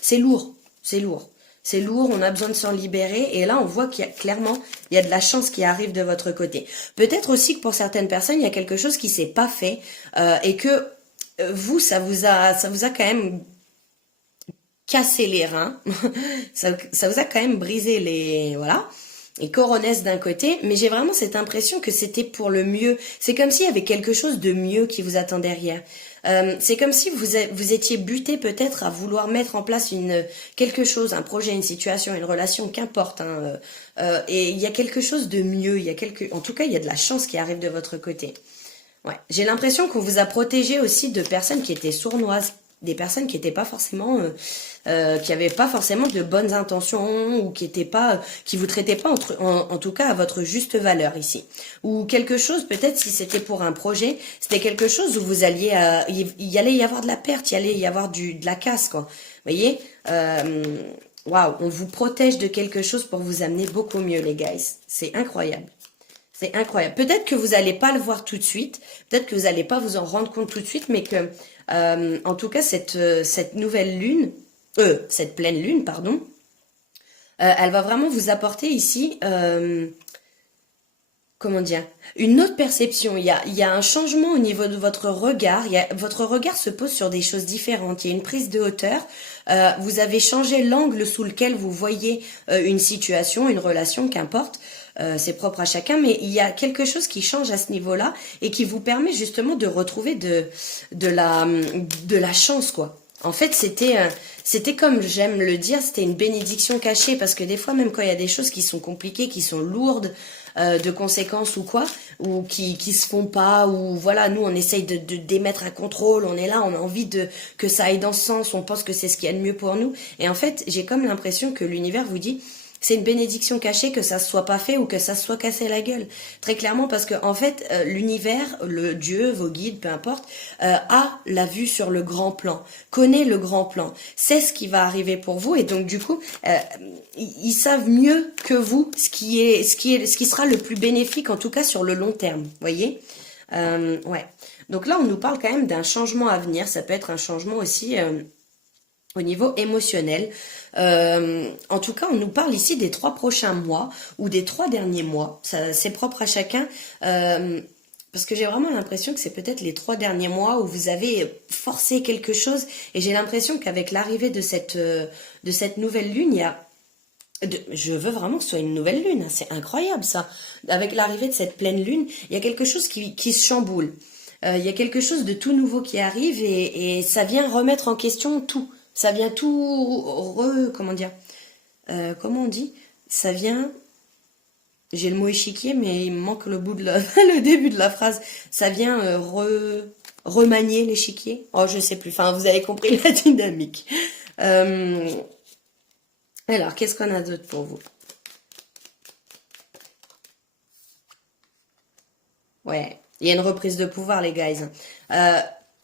c'est lourd, c'est lourd. C'est lourd, on a besoin de s'en libérer. Et là, on voit qu'il y a clairement, il y a de la chance qui arrive de votre côté. Peut-être aussi que pour certaines personnes, il y a quelque chose qui s'est pas fait et que vous, ça vous a quand même cassé les reins. Ça vous a quand même brisé les, voilà. Et coronesse d'un côté, mais j'ai vraiment cette impression que c'était pour le mieux. C'est comme s'il y avait quelque chose de mieux qui vous attend derrière. C'est comme si vous étiez buté peut-être à vouloir mettre en place quelque chose, un projet, une situation, une relation, qu'importe. Hein, et il y a quelque chose de mieux. En tout cas, il y a de la chance qui arrive de votre côté. Ouais. J'ai l'impression qu'on vous a protégé aussi de personnes qui étaient sournoises, des personnes qui n'étaient pas forcément, qui avaient pas forcément de bonnes intentions ou qui étaient pas, qui vous traitaient pas en tout cas à votre juste valeur ici. Ou quelque chose, peut-être si c'était pour un projet, c'était quelque chose où vous alliez, il y allait y avoir de la perte, il y allait y avoir de la casse quoi. Vous voyez, waouh, on vous protège de quelque chose pour vous amener beaucoup mieux les guys. C'est incroyable. C'est incroyable. Peut-être que vous n'allez pas le voir tout de suite, peut-être que vous n'allez pas vous en rendre compte tout de suite, mais que, en tout cas, cette nouvelle lune, cette pleine lune, pardon, elle va vraiment vous apporter ici, comment dire, une autre perception. Il y a un changement au niveau de votre regard. Votre regard se pose sur des choses différentes. Il y a une prise de hauteur. Vous avez changé l'angle sous lequel vous voyez une situation, une relation, qu'importe. C'est propre à chacun, mais il y a quelque chose qui change à ce niveau-là et qui vous permet justement de retrouver de la chance, quoi. En fait, c'était comme j'aime le dire, c'était une bénédiction cachée parce que des fois, même quand il y a des choses qui sont compliquées, qui sont lourdes de conséquences ou quoi, ou qui se font pas, ou voilà, nous on essaye de démettre un contrôle, on est là, on a envie que ça aille dans ce sens, on pense que c'est ce qu'il y a de mieux pour nous. Et en fait, j'ai comme l'impression que l'univers vous dit c'est une bénédiction cachée que ça se soit pas fait ou que ça se soit cassé la gueule. Très clairement parce que en fait, l'univers, le Dieu, vos guides, peu importe, a la vue sur le grand plan, connaît le grand plan, sait ce qui va arriver pour vous et donc du coup, ils savent mieux que vous ce qui sera le plus bénéfique en tout cas sur le long terme. Voyez, ouais. Donc là, on nous parle quand même d'un changement à venir. Ça peut être un changement aussi. Au niveau émotionnel. En tout cas, on nous parle ici des 3 prochains mois ou des 3 derniers mois. C'est propre à chacun. Parce que j'ai vraiment l'impression que c'est peut-être les 3 derniers mois où vous avez forcé quelque chose. Et j'ai l'impression qu'avec l'arrivée de cette nouvelle lune, je veux vraiment que ce soit une nouvelle lune. Hein, c'est incroyable ça. Avec l'arrivée de cette pleine lune, il y a quelque chose qui se chamboule. Il y a quelque chose de tout nouveau qui arrive et ça vient remettre en question tout. Ça vient tout comment dire, comment on dit? Ça vient, j'ai le mot échiquier, mais il me manque le bout de le début de la phrase. Ça vient remanier l'échiquier. Oh, je sais plus. Enfin, vous avez compris la dynamique. Alors, qu'est-ce qu'on a d'autre pour vous? Ouais, il y a une reprise de pouvoir, les guys.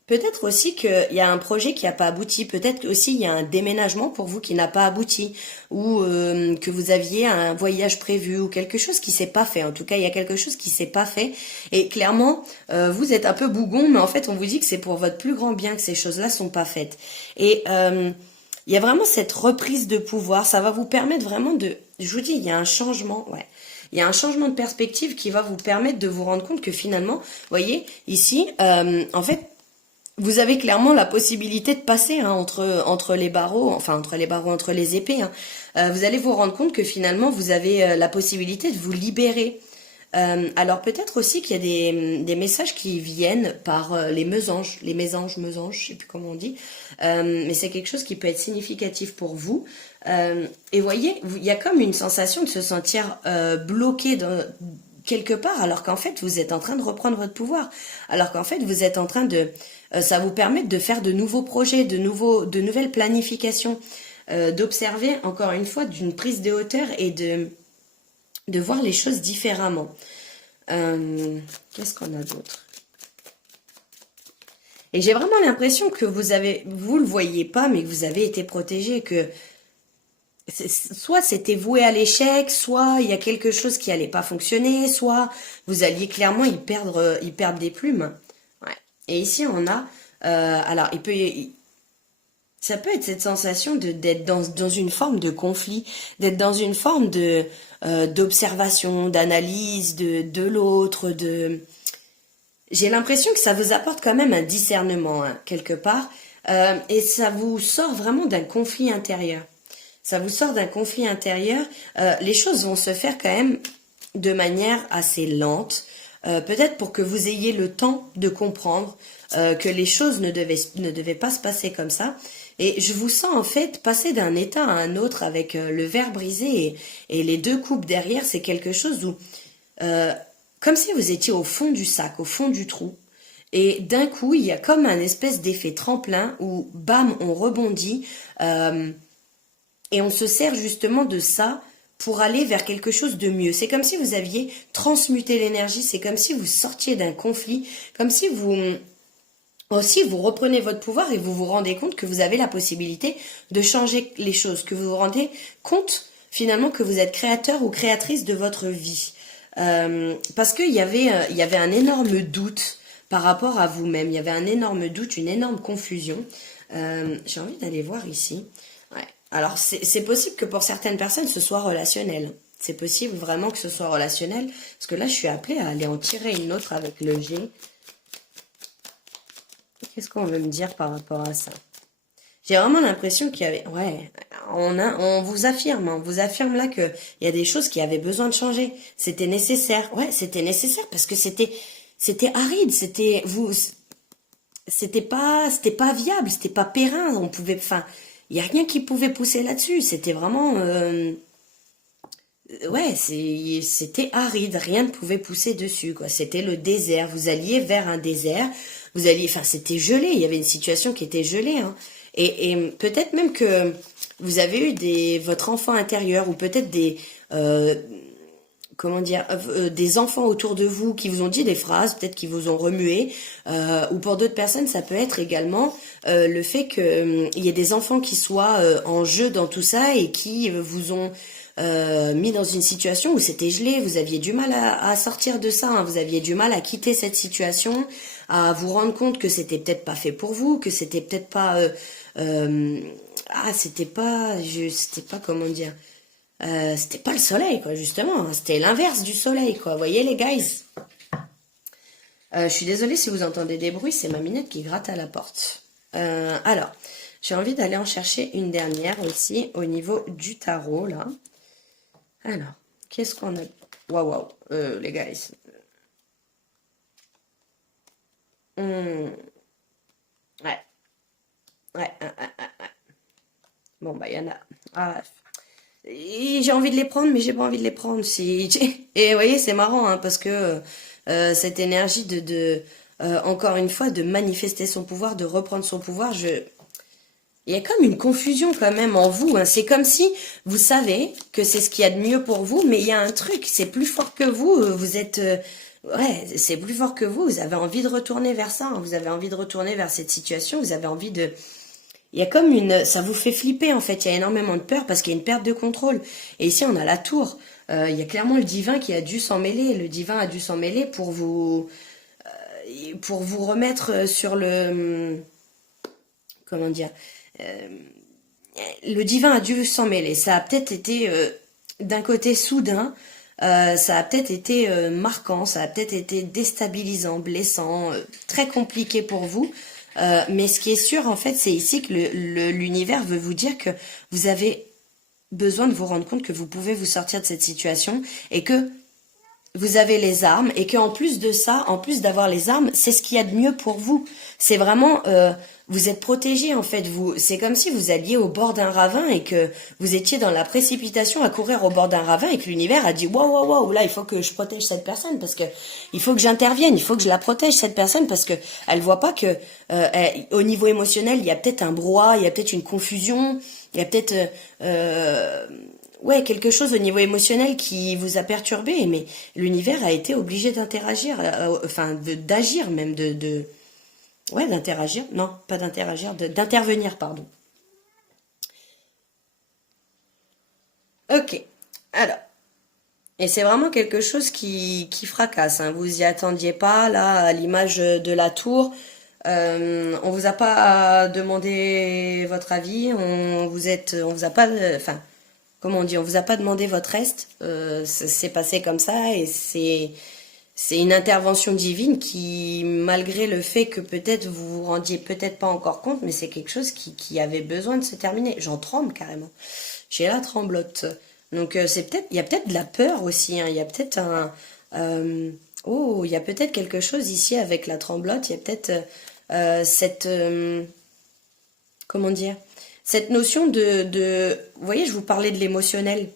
Peut-être aussi qu'il y a un projet qui n'a pas abouti. Peut-être aussi il y a un déménagement pour vous qui n'a pas abouti. Ou que vous aviez un voyage prévu ou quelque chose qui s'est pas fait. En tout cas, il y a quelque chose qui s'est pas fait. Et clairement, vous êtes un peu bougon, mais en fait, on vous dit que c'est pour votre plus grand bien que ces choses-là sont pas faites. Et il y a vraiment cette reprise de pouvoir. Ça va vous permettre vraiment de... Je vous dis, il y a un changement, ouais. Il y a un changement de perspective qui va vous permettre de vous rendre compte que finalement, voyez, ici, en fait, vous avez clairement la possibilité de passer hein, entre les barreaux, enfin entre les barreaux, entre les épées. Hein. Vous allez vous rendre compte que finalement vous avez la possibilité de vous libérer. Alors peut-être aussi qu'il y a des messages qui viennent par les mésanges, je sais plus comment on dit, mais c'est quelque chose qui peut être significatif pour vous. Et voyez, il y a comme une sensation de se sentir bloqué quelque part, alors qu'en fait vous êtes en train de reprendre votre pouvoir, alors qu'en fait vous êtes en train de ça vous permet de faire de nouveaux projets, de nouvelles planifications, d'observer encore une fois d'une prise de hauteur et de voir les choses différemment. Qu'est-ce qu'on a d'autre? Et j'ai vraiment l'impression que vous le voyez pas, mais que vous avez été protégé, que soit c'était voué à l'échec, soit il y a quelque chose qui allait pas fonctionner, soit vous alliez clairement y perdre des plumes. Ouais. Et ici on a, alors ça peut être cette sensation d'être dans une forme de conflit, d'être dans une forme d'observation, d'analyse de l'autre, J'ai l'impression que ça vous apporte quand même un discernement hein, quelque part, et ça vous sort vraiment d'un conflit intérieur. Ça vous sort d'un conflit intérieur. Les choses vont se faire quand même de manière assez lente, peut-être pour que vous ayez le temps de comprendre que les choses ne devaient pas se passer comme ça. Et je vous sens en fait passer d'un état à un autre avec le verre brisé et les deux coupes derrière. C'est quelque chose où, comme si vous étiez au fond du sac, au fond du trou. Et d'un coup, il y a comme un espèce d'effet tremplin où, bam, on rebondit. Et on se sert justement de ça pour aller vers quelque chose de mieux. C'est comme si vous aviez transmuté l'énergie, c'est comme si vous sortiez d'un conflit, comme si vous reprenez votre pouvoir et vous vous rendez compte que vous avez la possibilité de changer les choses, que vous vous rendez compte finalement que vous êtes créateur ou créatrice de votre vie. Parce qu'il y avait un énorme doute par rapport à vous-même, il y avait un énorme doute, une énorme confusion. J'ai envie d'aller voir ici. Ouais. Alors, c'est possible que pour certaines personnes, ce soit relationnel. C'est possible vraiment que ce soit relationnel. Parce que là, je suis appelée à aller en tirer une autre avec le G. Qu'est-ce qu'on veut me dire par rapport à ça? J'ai vraiment l'impression qu'il y avait... Ouais, on vous affirme là qu'il y a des choses qui avaient besoin de changer. C'était nécessaire. Ouais, c'était nécessaire parce que c'était aride. C'était pas viable. C'était pas périn. Enfin, il y a rien qui pouvait pousser là-dessus. C'était vraiment... ouais, c'était aride, rien ne pouvait pousser dessus, quoi. C'était le désert. Vous alliez vers un désert. Enfin, c'était gelé. Il y avait une situation qui était gelée, hein. Et peut-être même que vous avez eu votre enfant intérieur ou peut-être comment dire, des enfants autour de vous qui vous ont dit des phrases, peut-être qui vous ont remué, ou pour d'autres personnes, ça peut être également le fait que il y ait des enfants qui soient en jeu dans tout ça et qui vous ont mis dans une situation où c'était gelé, vous aviez du mal à sortir de ça, hein, vous aviez du mal à quitter cette situation, à vous rendre compte que c'était peut-être pas fait pour vous, que c'était peut-être pas c'était pas comment dire, c'était pas le soleil quoi justement, hein, c'était l'inverse du soleil quoi, vous voyez les guys. Je suis désolée si vous entendez des bruits, c'est ma minette qui gratte à la porte. Alors, j'ai envie d'aller en chercher une dernière aussi au niveau du tarot là. Alors, qu'est-ce qu'on a? Waouh, les guys. Ouais. Ouais. Bon, bah, il y en a. Ah, et j'ai envie de les prendre, mais j'ai pas envie de les prendre. Et vous voyez, c'est marrant, hein, parce que cette énergie encore une fois, de manifester son pouvoir, de reprendre son pouvoir, il y a comme une confusion quand même en vous, hein. C'est comme si vous savez que c'est ce qu'il y a de mieux pour vous, mais il y a un truc, c'est plus fort que vous. ouais, c'est plus fort que vous avez envie de retourner vers ça, hein. Vous avez envie de retourner vers cette situation, vous avez envie de... Il y a comme une... Ça vous fait flipper en fait, il y a énormément de peur parce qu'il y a une perte de contrôle. Et ici on a la tour. Il y a clairement le divin qui a dû s'en mêler. Le divin a dû s'en mêler pour vous remettre sur le... Comment dire? euh, le divin a dû s'en mêler. Ça a peut-être été d'un côté soudain, ça a peut-être été marquant, ça a peut-être été déstabilisant, blessant, très compliqué pour vous. Mais ce qui est sûr, en fait, c'est ici que l'univers veut vous dire que vous avez besoin de vous rendre compte que vous pouvez vous sortir de cette situation et que vous avez les armes et qu'en plus de ça, en plus d'avoir les armes, c'est ce qu'il y a de mieux pour vous. C'est vraiment, vous êtes protégé en fait. Vous, c'est comme si vous alliez au bord d'un ravin et que vous étiez dans la précipitation à courir au bord d'un ravin et que l'univers a dit waouh waouh waouh, là il faut que je protège cette personne parce que il faut que j'intervienne, il faut que je la protège cette personne parce que elle voit pas que au niveau émotionnel il y a peut-être un brouhaha, il y a peut-être une confusion, il y a peut-être ouais, quelque chose au niveau émotionnel qui vous a perturbé, mais l'univers a été obligé d'interagir, enfin d'agir même, ouais, d'interagir, non, pas d'interagir, d'intervenir, pardon. Ok, alors, et c'est vraiment quelque chose qui fracasse, hein. Vous y attendiez pas, là, à l'image de la tour. On vous a pas demandé votre avis, on vous a pas, enfin, comment on dit, on vous a pas demandé votre reste. C'est passé comme ça et c'est une intervention divine qui, malgré le fait que peut-être vous vous rendiez peut-être pas encore compte, mais c'est quelque chose qui avait besoin de se terminer. J'en tremble carrément. J'ai la tremblote. Donc c'est peut-être, il y a peut-être de la peur aussi, hein. Il y a peut-être euh, oh, il y a peut-être quelque chose ici avec la tremblote. Il y a peut-être cette, comment dire, cette notion vous voyez, je vous parlais de l'émotionnel.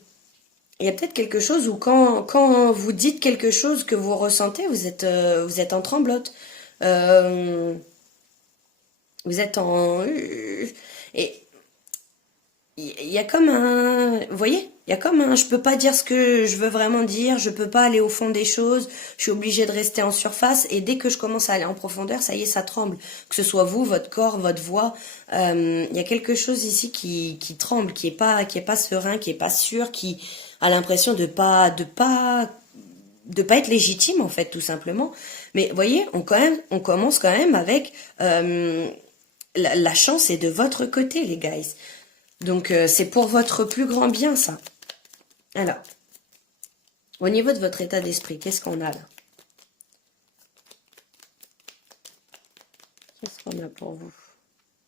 Il y a peut-être quelque chose où quand vous dites quelque chose que vous ressentez, vous êtes en tremblote. Euh, vous êtes en... Et il y a comme un... Vous voyez? Il y a comme un... Je peux pas dire ce que je veux vraiment dire, je peux pas aller au fond des choses, je suis obligée de rester en surface, et dès que je commence à aller en profondeur, ça y est, ça tremble. Que ce soit vous, votre corps, votre voix, il y a quelque chose ici qui tremble, qui est pas serein, qui est pas sûr, qui a l'impression de pas être légitime, en fait, tout simplement. Mais vous voyez, on commence quand même avec... la chance est de votre côté, les guys. Donc, c'est pour votre plus grand bien, ça. Alors, au niveau de votre état d'esprit, qu'est-ce qu'on a là? Qu'est-ce qu'on a pour vous?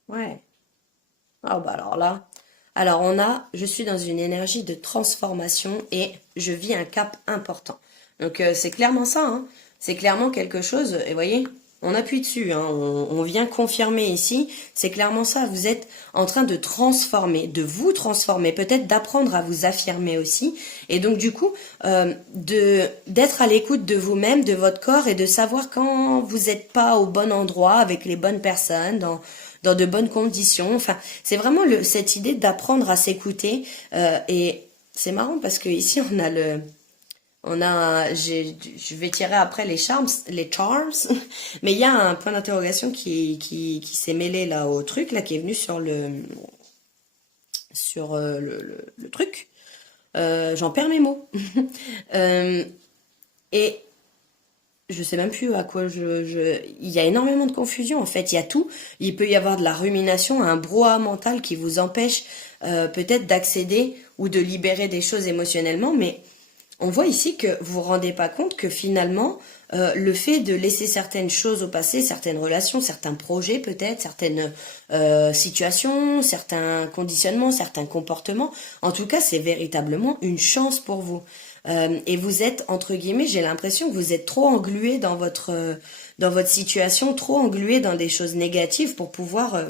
Ouais. Ah bah alors là. Alors, je suis dans une énergie de transformation et je vis un cap important. Donc, c'est clairement ça, hein. C'est clairement quelque chose, et vous voyez, on appuie dessus, hein, on vient confirmer ici, c'est clairement ça, vous êtes en train de transformer, de vous transformer, peut-être d'apprendre à vous affirmer aussi, et donc du coup, d'être à l'écoute de vous-même, de votre corps, et de savoir quand vous n'êtes pas au bon endroit, avec les bonnes personnes, dans de bonnes conditions, enfin, c'est vraiment cette idée d'apprendre à s'écouter, et c'est marrant parce que ici on a je vais tirer après les charms, mais il y a un point d'interrogation qui s'est mêlé là au truc, là, qui est venu sur le truc. J'en perds mes mots. Euh, et je sais même plus à quoi il y a énormément de confusion en fait. Il y a tout. Il peut y avoir de la rumination, un brouhaha mental qui vous empêche peut-être d'accéder ou de libérer des choses émotionnellement, mais on voit ici que vous vous rendez pas compte que finalement, le fait de laisser certaines choses au passé, certaines relations, certains projets peut-être, certaines situations, certains conditionnements, certains comportements, en tout cas, c'est véritablement une chance pour vous. Et vous êtes, entre guillemets, j'ai l'impression que vous êtes trop englué dans votre situation, trop englué dans des choses négatives pour pouvoir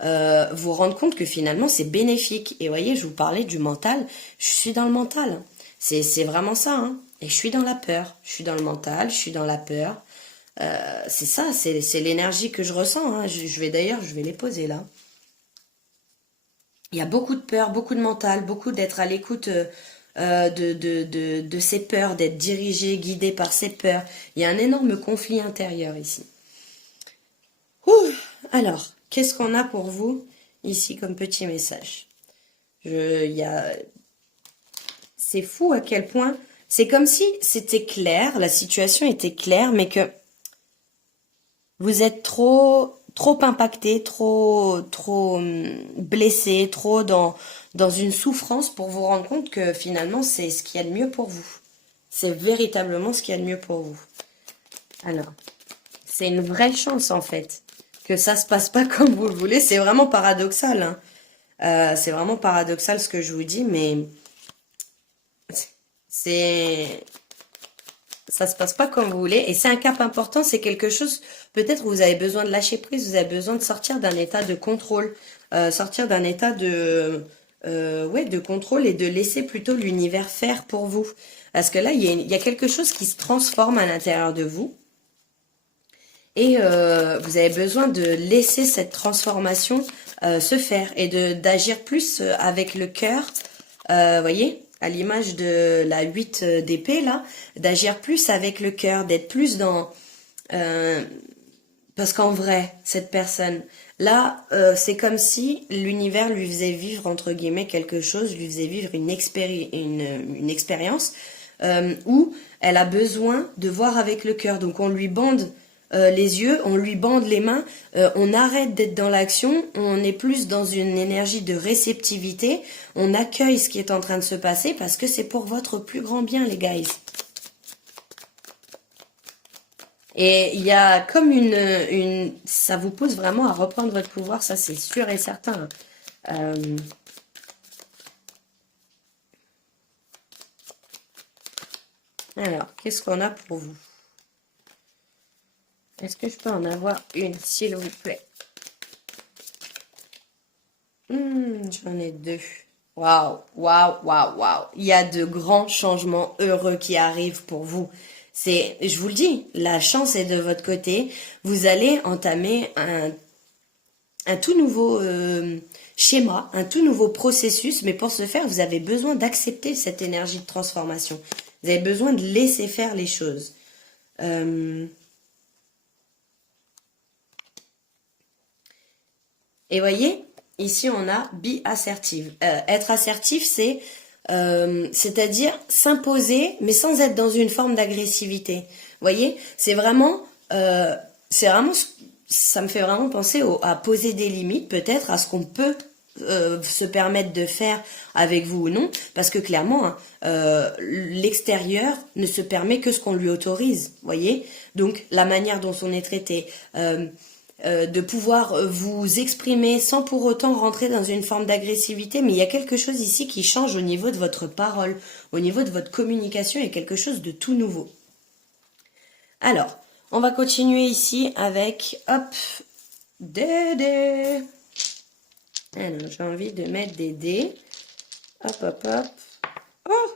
vous rendre compte que finalement, c'est bénéfique. Et vous voyez, je vous parlais du mental, je suis dans le mental, hein. C'est vraiment ça, hein. Et je suis dans la peur. Je suis dans le mental, je suis dans la peur. C'est ça, c'est l'énergie que je ressens, hein. Je vais les poser là. Il y a beaucoup de peur, beaucoup de mental, beaucoup d'être à l'écoute de ses peurs, d'être dirigé, guidé par ses peurs. Il y a un énorme conflit intérieur ici. Ouh, alors, qu'est-ce qu'on a pour vous ici comme petit message? C'est fou à quel point... C'est comme si c'était clair, la situation était claire, mais que vous êtes trop impacté, trop blessé, trop dans une souffrance pour vous rendre compte que finalement c'est ce qu'il y a de mieux pour vous. C'est véritablement ce qu'il y a de mieux pour vous. Alors, c'est une vraie chance en fait que ça se passe pas comme vous le voulez. C'est vraiment paradoxal, hein. C'est vraiment paradoxal ce que je vous dis, mais ça se passe pas comme vous voulez. Et c'est un cap important, c'est quelque chose, peut-être vous avez besoin de lâcher prise, vous avez besoin de sortir d'un état de contrôle, sortir d'un état de contrôle et de laisser plutôt l'univers faire pour vous. Parce que là, il y a quelque chose qui se transforme à l'intérieur de vous. Et vous avez besoin de laisser cette transformation se faire et d'agir plus avec le cœur, voyez, à l'image de la 8 d'épée là, d'agir plus avec le cœur, d'être plus dans... parce qu'en vrai, cette personne, là, c'est comme si l'univers lui faisait vivre, entre guillemets, quelque chose, lui faisait vivre une expérience où elle a besoin de voir avec le cœur. Donc on lui bande les yeux, on lui bande les mains, on arrête d'être dans l'action, on est plus dans une énergie de réceptivité, on accueille ce qui est en train de se passer parce que c'est pour votre plus grand bien, les guys. Et il y a comme ça vous pousse vraiment à reprendre votre pouvoir, ça c'est sûr et certain. Alors, qu'est-ce qu'on a pour vous? Est-ce que je peux en avoir une, s'il vous plaît? J'en ai deux. Waouh, waouh, waouh, waouh. Il y a de grands changements heureux qui arrivent pour vous. Je vous le dis, la chance est de votre côté. Vous allez entamer un tout nouveau schéma, un tout nouveau processus. Mais pour ce faire, vous avez besoin d'accepter cette énergie de transformation. Vous avez besoin de laisser faire les choses. Et voyez, ici on a be assertive. Être assertif, c'est-à-dire s'imposer, mais sans être dans une forme d'agressivité. Voyez, c'est vraiment, ça me fait vraiment penser à poser des limites, peut-être à ce qu'on peut se permettre de faire avec vous ou non, parce que clairement, hein, l'extérieur ne se permet que ce qu'on lui autorise. Voyez, donc la manière dont on est traité. De pouvoir vous exprimer sans pour autant rentrer dans une forme d'agressivité, mais il y a quelque chose ici qui change au niveau de votre parole, au niveau de votre communication, il y a quelque chose de tout nouveau. Alors, on va continuer ici avec, hop, des dés. Alors, j'ai envie de mettre des dés. Hop, hop, hop. Oh!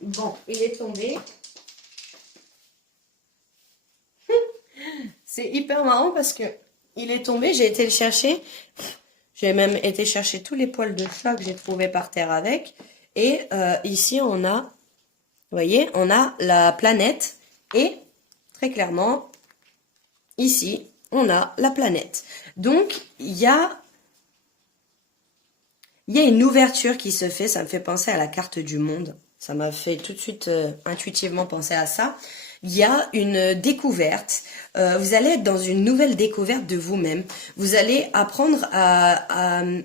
Bon, il est tombé. C'est hyper marrant parce que il est tombé, j'ai été le chercher. J'ai même été chercher tous les poils de chat que j'ai trouvé par terre avec. Et ici, on a, vous voyez, on a la planète. Et très clairement, ici, on a la planète. Donc, il y a une ouverture qui se fait. Ça me fait penser à la carte du monde. Ça m'a fait tout de suite intuitivement penser à ça. Il y a une découverte. Vous allez être dans une nouvelle découverte de vous-même. Vous allez apprendre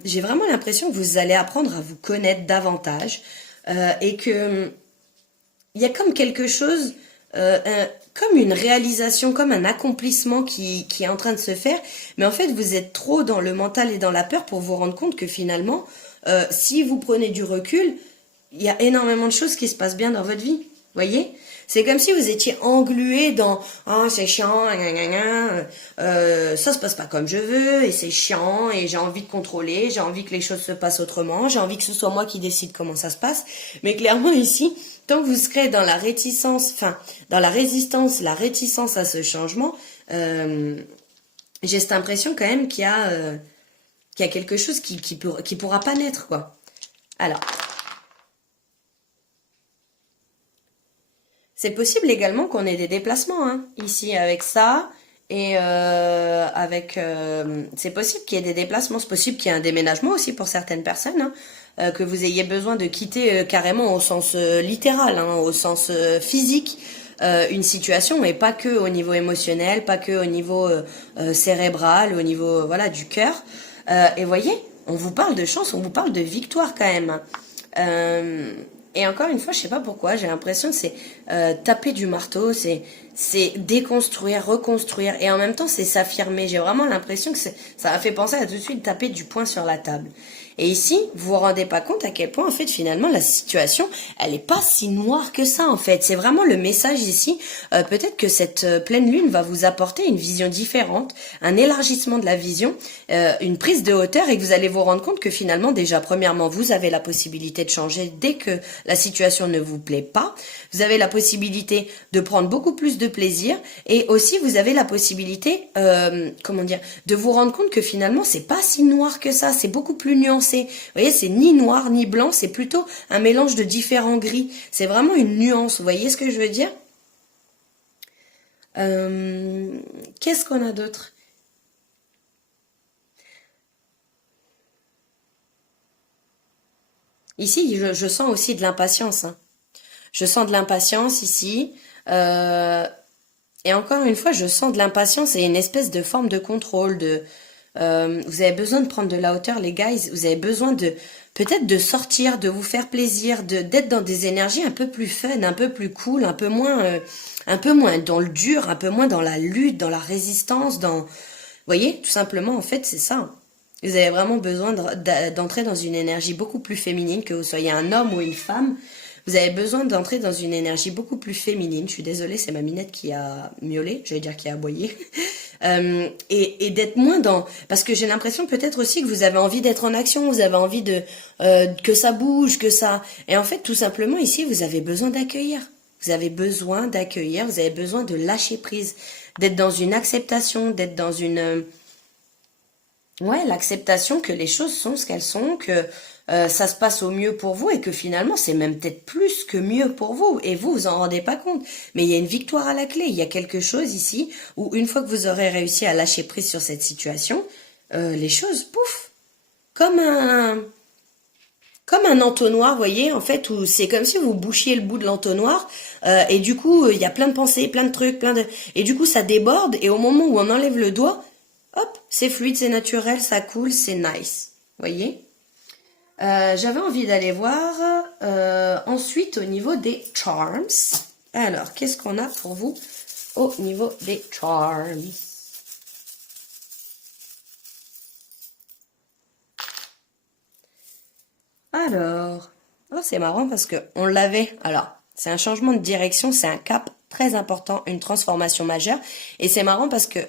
j'ai vraiment l'impression que vous allez apprendre à vous connaître davantage et que il y a comme quelque chose, comme une réalisation, comme un accomplissement qui est en train de se faire. Mais en fait, vous êtes trop dans le mental et dans la peur pour vous rendre compte que finalement, si vous prenez du recul, il y a énormément de choses qui se passent bien dans votre vie. Voyez? C'est comme si vous étiez englué dans oh c'est chiant, ça se passe pas comme je veux et c'est chiant et j'ai envie de contrôler, j'ai envie que les choses se passent autrement, j'ai envie que ce soit moi qui décide comment ça se passe. Mais clairement ici, tant que vous serez dans la réticence, dans la résistance, la réticence à ce changement, j'ai cette impression quand même qu'il y a, quelque chose qui pourra pas naître quoi. Alors. C'est possible également qu'on ait des déplacements, hein, ici avec ça. Et c'est possible qu'il y ait des déplacements, c'est possible qu'il y ait un déménagement aussi pour certaines personnes, hein, que vous ayez besoin de quitter carrément au sens littéral, hein, au sens physique, une situation, et pas que au niveau émotionnel, pas que au niveau cérébral, au niveau voilà du cœur. Et voyez, on vous parle de chance, on vous parle de victoire quand même. Et encore une fois, je sais pas pourquoi, j'ai l'impression que c'est taper du marteau, c'est déconstruire, reconstruire, et en même temps c'est s'affirmer. J'ai vraiment l'impression que ça m'a fait penser à tout de suite taper du poing sur la table. Et ici, vous vous rendez pas compte à quel point en fait finalement la situation, elle est pas si noire que ça en fait. C'est vraiment le message ici. Peut-être que cette pleine lune va vous apporter une vision différente, un élargissement de la vision, une prise de hauteur, et que vous allez vous rendre compte que finalement déjà premièrement vous avez la possibilité de changer dès que la situation ne vous plaît pas. Vous avez la possibilité de prendre beaucoup plus de plaisir, et aussi vous avez la possibilité, comment dire, de vous rendre compte que finalement c'est pas si noir que ça, c'est beaucoup plus nuancé. Vous voyez, c'est ni noir ni blanc, c'est plutôt un mélange de différents gris. C'est vraiment une nuance, vous voyez ce que je veux dire? Qu'est-ce qu'on a d'autre? Ici, je sens aussi de l'impatience, hein. Je sens de l'impatience ici. Euh, Et encore une fois, je sens de l'impatience et une espèce de forme de contrôle. Vous avez besoin de prendre de la hauteur, les guys. Vous avez besoin de peut-être de sortir, de vous faire plaisir, d'être dans des énergies un peu plus fun, un peu plus cool, un peu moins dans le dur, un peu moins dans la lutte, dans la résistance, dans. Vous voyez, tout simplement, en fait, c'est ça. Vous avez vraiment besoin d'entrer dans une énergie beaucoup plus féminine, que vous soyez un homme ou une femme. Vous avez besoin d'entrer dans une énergie beaucoup plus féminine. Je suis désolée, c'est ma minette qui a miaulé, j'allais dire qui a aboyé. Et d'être moins dans... Parce que j'ai l'impression peut-être aussi que vous avez envie d'être en action, vous avez envie de que ça bouge, que ça... Et en fait, tout simplement, ici, vous avez besoin d'accueillir. Vous avez besoin d'accueillir, vous avez besoin de lâcher prise, d'être dans une acceptation, d'être dans une... Ouais, l'acceptation que les choses sont ce qu'elles sont, que ça se passe au mieux pour vous, et que finalement c'est même peut-être plus que mieux pour vous, et vous vous en rendez pas compte. Mais il y a une victoire à la clé, il y a quelque chose ici où une fois que vous aurez réussi à lâcher prise sur cette situation, les choses, pouf, comme un comme un entonnoir, vous voyez, en fait, où c'est comme si vous bouchiez le bout de l'entonnoir, et du coup il y a plein de pensées, plein de trucs, et du coup ça déborde, et au moment où on enlève le doigt, hop, c'est fluide, c'est naturel, ça coule, c'est nice. Vous voyez? J'avais envie d'aller voir ensuite au niveau des charms. Alors, qu'est-ce qu'on a pour vous au niveau des charms? Alors, oh, c'est marrant parce que on l'avait. Alors, c'est un changement de direction, c'est un cap très important, une transformation majeure. Et c'est marrant parce que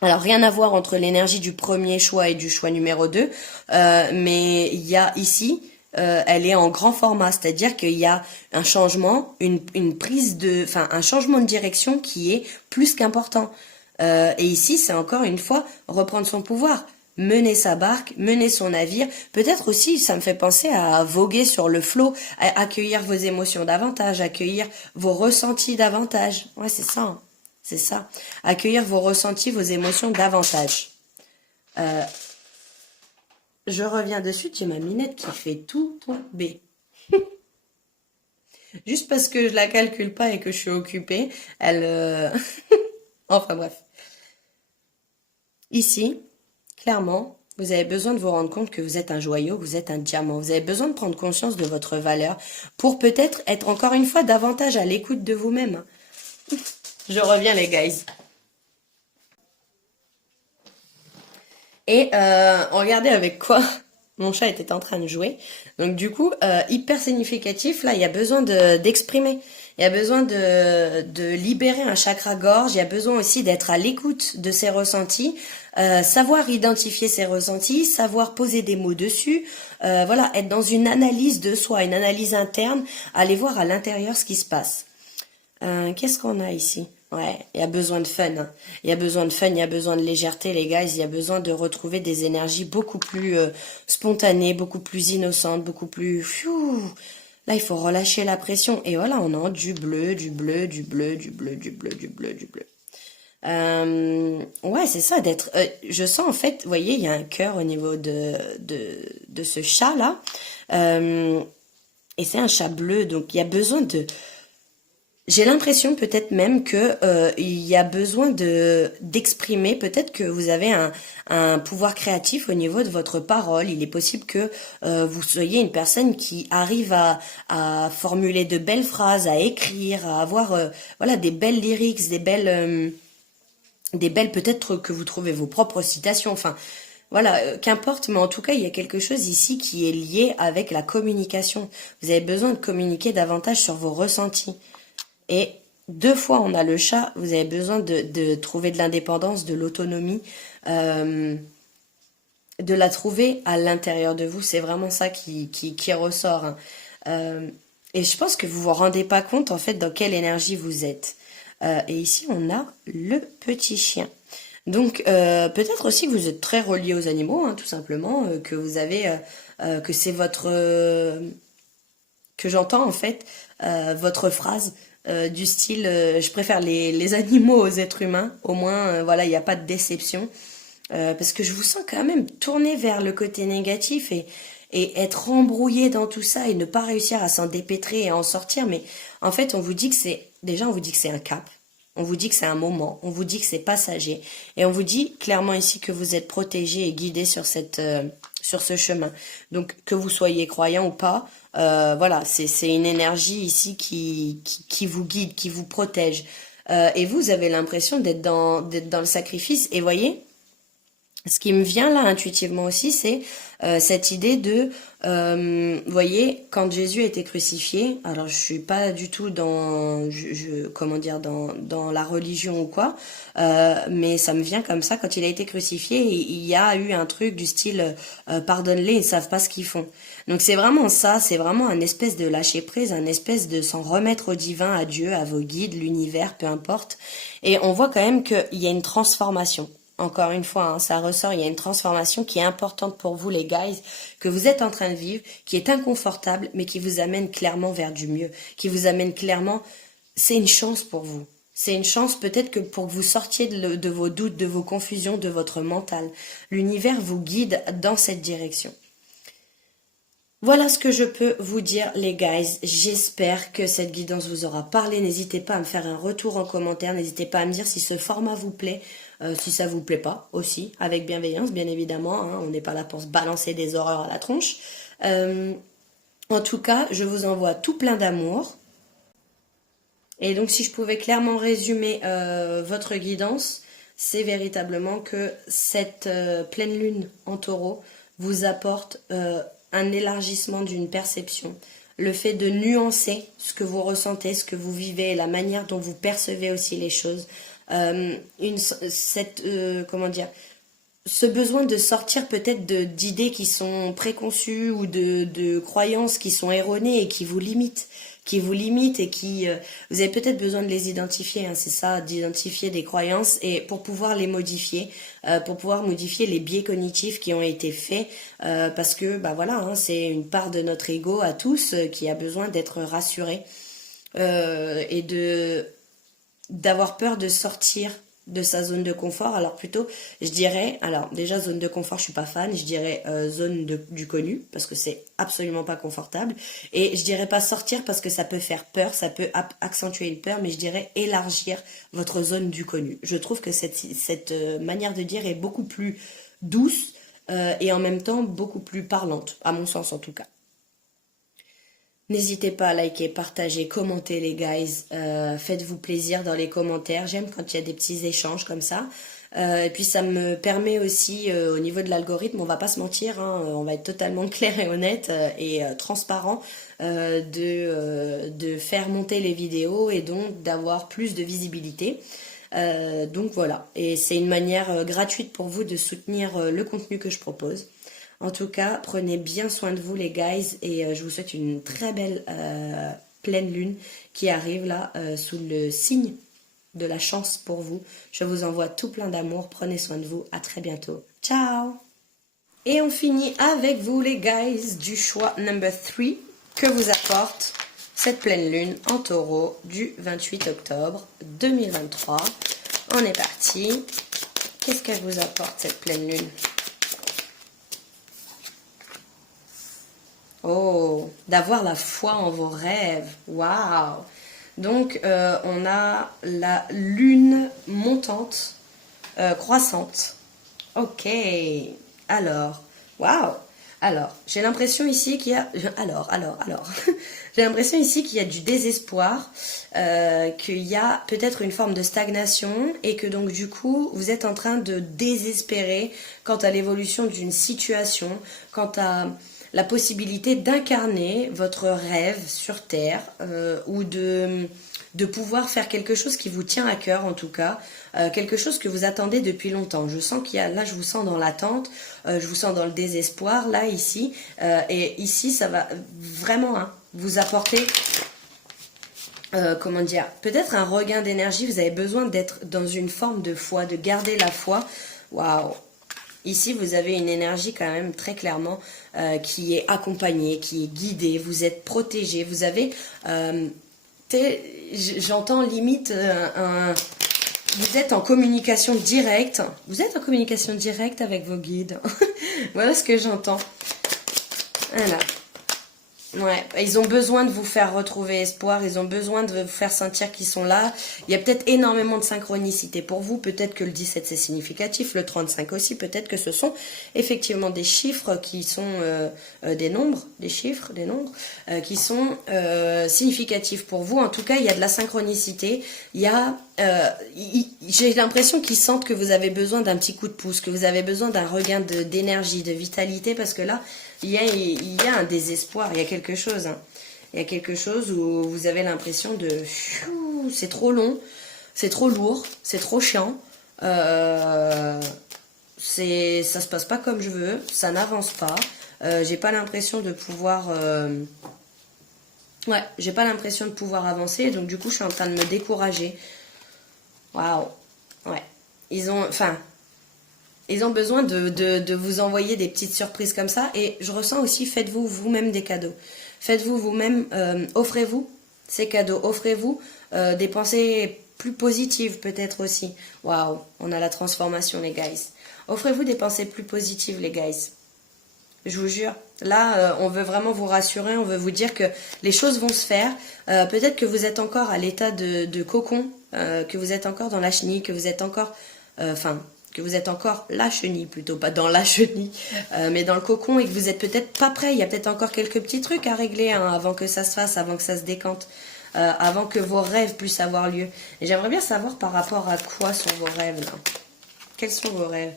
alors, rien à voir entre l'énergie du premier choix et du choix numéro 2, mais il y a ici, elle est en grand format, c'est-à-dire qu'il y a un changement, une prise de, enfin, un changement de direction qui est plus qu'important. Et ici, c'est encore une fois reprendre son pouvoir, mener sa barque, mener son navire. Peut-être aussi, ça me fait penser à voguer sur le flot, à accueillir vos émotions davantage, accueillir vos ressentis davantage. Ouais, c'est ça, hein. C'est ça. Accueillir vos ressentis, vos émotions davantage. Je reviens dessus, j'ai ma minette qui fait tout tomber. Juste parce que je la calcule pas et que je suis occupée, elle... Enfin bref. Ici, clairement, vous avez besoin de vous rendre compte que vous êtes un joyau, que vous êtes un diamant. Vous avez besoin de prendre conscience de votre valeur pour peut-être être encore une fois davantage à l'écoute de vous-même. Je reviens les guys. Et regardez avec quoi mon chat était en train de jouer. Donc du coup, hyper significatif, là, il y a besoin d'exprimer. Il y a besoin de libérer un chakra gorge. Il y a besoin aussi d'être à l'écoute de ses ressentis. Savoir identifier ses ressentis, savoir poser des mots dessus. Voilà, être dans une analyse de soi, une analyse interne. Aller voir à l'intérieur ce qui se passe. Qu'est-ce qu'on a ici? Ouais, il y a besoin de fun, hein. Il y a besoin de fun, il y a besoin de légèreté, les gars. Il y a besoin de retrouver des énergies beaucoup plus spontanées, beaucoup plus innocentes, beaucoup plus... Là, il faut relâcher la pression. Et voilà, on a du bleu, du bleu, du bleu, du bleu, du bleu, du bleu, du bleu. Ouais, c'est ça, d'être... je sens, en fait, vous voyez, il y a un cœur au niveau de ce chat-là. Et c'est un chat bleu, donc il y a besoin de... J'ai l'impression peut-être même que il y a besoin d'exprimer, peut-être que vous avez un pouvoir créatif au niveau de votre parole. Il est possible que vous soyez une personne qui arrive à formuler de belles phrases, à écrire, à avoir voilà des belles lyrics, des belles peut-être que vous trouvez vos propres citations. Enfin voilà, qu'importe, mais en tout cas, il y a quelque chose ici qui est lié avec la communication. Vous avez besoin de communiquer davantage sur vos ressentis. Et deux fois, on a le chat, vous avez besoin de trouver de l'indépendance, de l'autonomie, euh, de la trouver à l'intérieur de vous. C'est vraiment ça qui ressort, hein. Et je pense que vous vous rendez pas compte, en fait, dans quelle énergie vous êtes. Et ici, on a le petit chien. Donc, peut-être aussi que vous êtes très relié aux animaux, hein, tout simplement, que vous avez, que c'est votre... que j'entends, en fait, votre phrase du style je préfère les animaux aux êtres humains, au moins voilà, il n'y a pas de déception. Parce que je vous sens quand même tourner vers le côté négatif et être embrouillé dans tout ça et ne pas réussir à s'en dépêtrer et à en sortir. Mais en fait, on vous dit que c'est, déjà on vous dit que c'est un cap, on vous dit que c'est un moment, on vous dit que c'est passager et on vous dit clairement ici que vous êtes protégé et guidé sur sur ce chemin. Donc que vous soyez croyant ou pas, voilà, c'est une énergie ici qui vous guide, qui vous protège. Et vous avez l'impression d'être dans le sacrifice. Et voyez, ce qui me vient là intuitivement aussi, c'est cette idée de, vous voyez, quand Jésus a été crucifié, alors je suis pas du tout dans, comment dire, dans la religion ou quoi, mais ça me vient comme ça, quand il a été crucifié, il y a eu un truc du style, pardonne-les, ils savent pas ce qu'ils font. Donc c'est vraiment ça, c'est vraiment un espèce de lâcher prise, un espèce de s'en remettre au divin, à Dieu, à vos guides, l'univers, peu importe. Et on voit quand même qu'il y a une transformation. Encore une fois, hein, ça ressort, il y a une transformation qui est importante pour vous les guys, que vous êtes en train de vivre, qui est inconfortable, mais qui vous amène clairement vers du mieux, qui vous amène clairement, c'est une chance pour vous. C'est une chance peut-être que pour que vous sortiez de vos doutes, de vos confusions, de votre mental. L'univers vous guide dans cette direction. Voilà ce que je peux vous dire les guys, j'espère que cette guidance vous aura parlé, n'hésitez pas à me faire un retour en commentaire, n'hésitez pas à me dire si ce format vous plaît, si ça vous plaît pas aussi, avec bienveillance bien évidemment, hein, on n'est pas là pour se balancer des horreurs à la tronche. En tout cas, je vous envoie tout plein d'amour, et donc si je pouvais clairement résumer votre guidance, c'est véritablement que cette pleine lune en taureau vous apporte un élargissement d'une perception, le fait de nuancer ce que vous ressentez, ce que vous vivez, la manière dont vous percevez aussi les choses, comment dire, ce besoin de sortir peut-être d'idées qui sont préconçues ou de croyances qui sont erronées et qui vous limitent et qui vous avez peut-être besoin de les identifier, hein, c'est ça, d'identifier des croyances et pour pouvoir les modifier, pour pouvoir modifier les biais cognitifs qui ont été faits, parce que bah voilà, hein, c'est une part de notre ego à tous qui a besoin d'être rassuré et de d'avoir peur de sortir de sa zone de confort. Alors plutôt, je dirais, alors déjà zone de confort, je suis pas fan, je dirais zone du connu parce que c'est absolument pas confortable. Et je dirais pas sortir parce que ça peut faire peur, ça peut accentuer une peur, mais je dirais élargir votre zone du connu. Je trouve que cette manière de dire est beaucoup plus douce et en même temps beaucoup plus parlante, à mon sens en tout cas. N'hésitez pas à liker, partager, commenter les guys, faites-vous plaisir dans les commentaires, j'aime quand il y a des petits échanges comme ça. Et puis ça me permet aussi au niveau de l'algorithme, on va pas se mentir, hein, on va être totalement clair et honnête et transparent de faire monter les vidéos et donc d'avoir plus de visibilité. Donc voilà, et c'est une manière gratuite pour vous de soutenir le contenu que je propose. En tout cas, prenez bien soin de vous les guys et je vous souhaite une très belle pleine lune qui arrive là sous le signe de la chance pour vous. Je vous envoie tout plein d'amour, prenez soin de vous, à très bientôt. Ciao! Et on finit avec vous les guys du choix number 3 que vous attendez. apporte cette pleine lune en taureau du 28 octobre 2023. On est parti. Qu'est-ce qu'elle vous apporte cette pleine lune? Oh, d'avoir la foi en vos rêves. Waouh! Donc, on a la lune montante, croissante. Ok. Alors, waouh! Alors, j'ai l'impression ici qu'il y a... Alors. J'ai l'impression ici qu'il y a du désespoir, qu'il y a peut-être une forme de stagnation et que donc du coup, vous êtes en train de désespérer quant à l'évolution d'une situation, quant à la possibilité d'incarner votre rêve sur Terre ou de pouvoir faire quelque chose qui vous tient à cœur en tout cas, quelque chose que vous attendez depuis longtemps. Je sens qu'il y a, là je vous sens dans l'attente, je vous sens dans le désespoir, là ici, et ici ça va vraiment vous apporter, comment dire, peut-être un regain d'énergie. Vous avez besoin d'être dans une forme de foi, de garder la foi. Waouh! Ici, vous avez une énergie quand même très clairement qui est accompagnée, qui est guidée. Vous êtes protégé. Vous avez, j'entends limite vous êtes en communication directe. Vous êtes en communication directe avec vos guides. Voilà ce que j'entends. Voilà. Ouais, ils ont besoin de vous faire retrouver espoir, ils ont besoin de vous faire sentir qu'ils sont là. Il y a peut-être énormément de synchronicité pour vous, peut-être que le 17 c'est significatif, le 35 aussi, peut-être que ce sont effectivement des chiffres qui sont des nombres, des chiffres, des nombres qui sont significatifs pour vous. En tout cas, il y a de la synchronicité, il y a... j'ai l'impression qu'ils sentent que vous avez besoin d'un petit coup de pouce, que vous avez besoin d'un regain d'énergie, de vitalité, parce que là, il y a un désespoir, il y a quelque chose. Hein. Il y a quelque chose où vous avez l'impression de... C'est trop long, c'est trop lourd, c'est trop chiant. Ça se passe pas comme je veux, ça n'avance pas. J'ai pas l'impression de pouvoir... Ouais, j'ai pas l'impression de pouvoir avancer, donc du coup, je suis en train de me décourager. Waouh. Ouais. Ils ont besoin de vous envoyer des petites surprises comme ça. Et je ressens aussi, faites-vous vous-même des cadeaux. Faites-vous vous-même, offrez-vous ces cadeaux. Offrez-vous des pensées plus positives peut-être aussi. Waouh, on a la transformation les guys. Offrez-vous des pensées plus positives les guys. Je vous jure. Là, on veut vraiment vous rassurer, on veut vous dire que les choses vont se faire. Peut-être que vous êtes encore à l'état de cocon, que vous êtes encore dans la chenille, que vous êtes encore... que vous êtes encore la chenille, plutôt pas dans la chenille, mais dans le cocon et que vous êtes peut-être pas prêt. Il y a peut-être encore quelques petits trucs à régler avant que ça se fasse, avant que ça se décante, avant que vos rêves puissent avoir lieu. Et j'aimerais bien savoir par rapport à quoi sont vos rêves là. Quels sont vos rêves?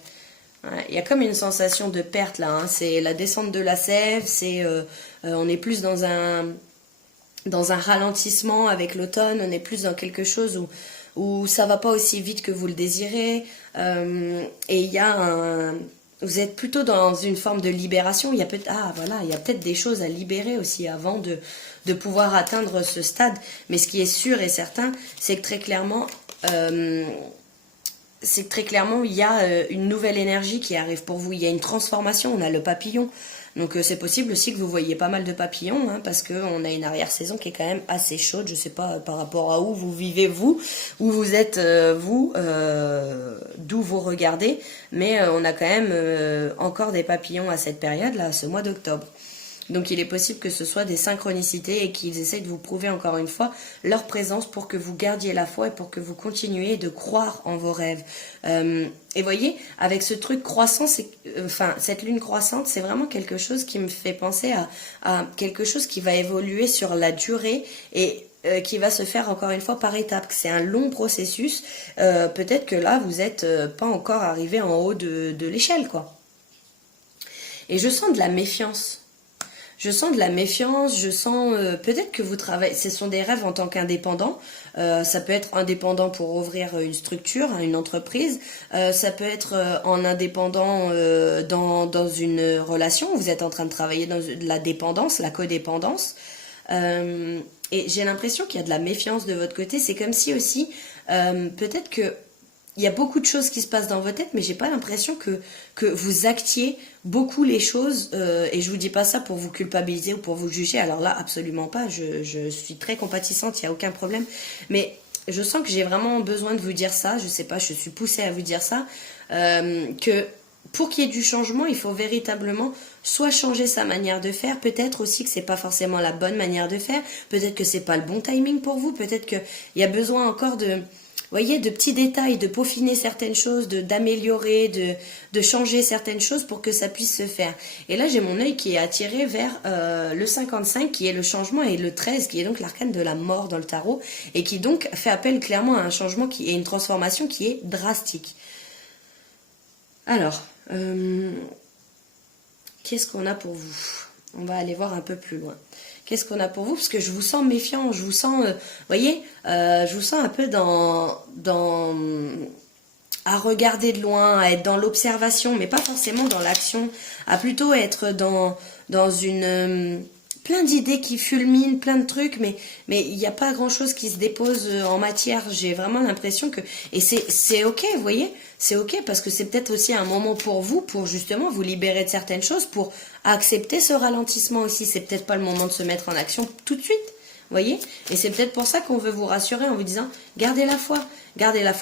Ouais, il y a comme une sensation de perte là. Hein. C'est la descente de la sève, on est plus dans un ralentissement avec l'automne, on est plus dans quelque chose où ça va pas aussi vite que vous le désirez, et il y a vous êtes plutôt dans une forme de libération. Il y a peut-être des choses à libérer aussi avant de pouvoir atteindre ce stade. Mais ce qui est sûr et certain, c'est que très clairement, il y a une nouvelle énergie qui arrive pour vous. Il y a une transformation. On a le papillon. Donc c'est possible aussi que vous voyez pas mal de papillons, hein, parce qu'on a une arrière-saison qui est quand même assez chaude. Je sais pas par rapport à où vous vivez, vous, où vous êtes, d'où vous regardez, mais on a quand même encore des papillons à cette période-là, ce mois d'octobre. Donc il est possible que ce soit des synchronicités et qu'ils essayent de vous prouver encore une fois leur présence pour que vous gardiez la foi et pour que vous continuiez de croire en vos rêves. Et voyez, avec ce truc croissant, cette lune croissante, c'est vraiment quelque chose qui me fait penser à quelque chose qui va évoluer sur la durée et qui va se faire encore une fois par étapes. C'est un long processus. Peut-être que là, vous n'êtes pas encore arrivé en haut de l'échelle, quoi. Et je sens de la méfiance. Je sens de la méfiance, je sens peut-être que vous travaillez, ce sont des rêves en tant qu'indépendant, ça peut être indépendant pour ouvrir une structure, une entreprise, ça peut être en indépendant dans une relation, vous êtes en train de travailler dans la dépendance, la codépendance, et j'ai l'impression qu'il y a de la méfiance de votre côté, c'est comme si aussi, peut-être que il y a beaucoup de choses qui se passent dans votre tête, mais j'ai pas l'impression que vous actiez beaucoup les choses. Et je vous dis pas ça pour vous culpabiliser ou pour vous juger. Alors là, absolument pas. Je suis très compatissante, il y a aucun problème. Mais je sens que j'ai vraiment besoin de vous dire ça. Je sais pas, je suis poussée à vous dire ça. Que pour qu'il y ait du changement, il faut véritablement soit changer sa manière de faire, peut-être aussi que c'est pas forcément la bonne manière de faire, peut-être que c'est pas le bon timing pour vous, peut-être qu'il y a besoin encore de, voyez, de petits détails, de peaufiner certaines choses, d'améliorer, de changer certaines choses pour que ça puisse se faire. Et là, j'ai mon œil qui est attiré vers le 55, qui est le changement, et le 13, qui est donc l'arcane de la mort dans le tarot, et qui donc fait appel clairement à un changement qui est une transformation qui est drastique. Alors, qu'est-ce qu'on a pour vous? On va aller voir un peu plus loin. Qu'est-ce qu'on a pour vous? Parce que je vous sens méfiant, je vous sens, voyez, je vous sens un peu à regarder de loin, à être dans l'observation, mais pas forcément dans l'action, à plutôt être dans une plein d'idées qui fulminent, plein de trucs, mais il n'y a pas grand-chose qui se dépose en matière. J'ai vraiment l'impression que... Et c'est ok, vous voyez, c'est ok, parce que c'est peut-être aussi un moment pour vous, pour justement vous libérer de certaines choses, pour accepter ce ralentissement aussi. C'est peut-être pas le moment de se mettre en action tout de suite, vous voyez. Et c'est peut-être pour ça qu'on veut vous rassurer en vous disant, gardez la foi,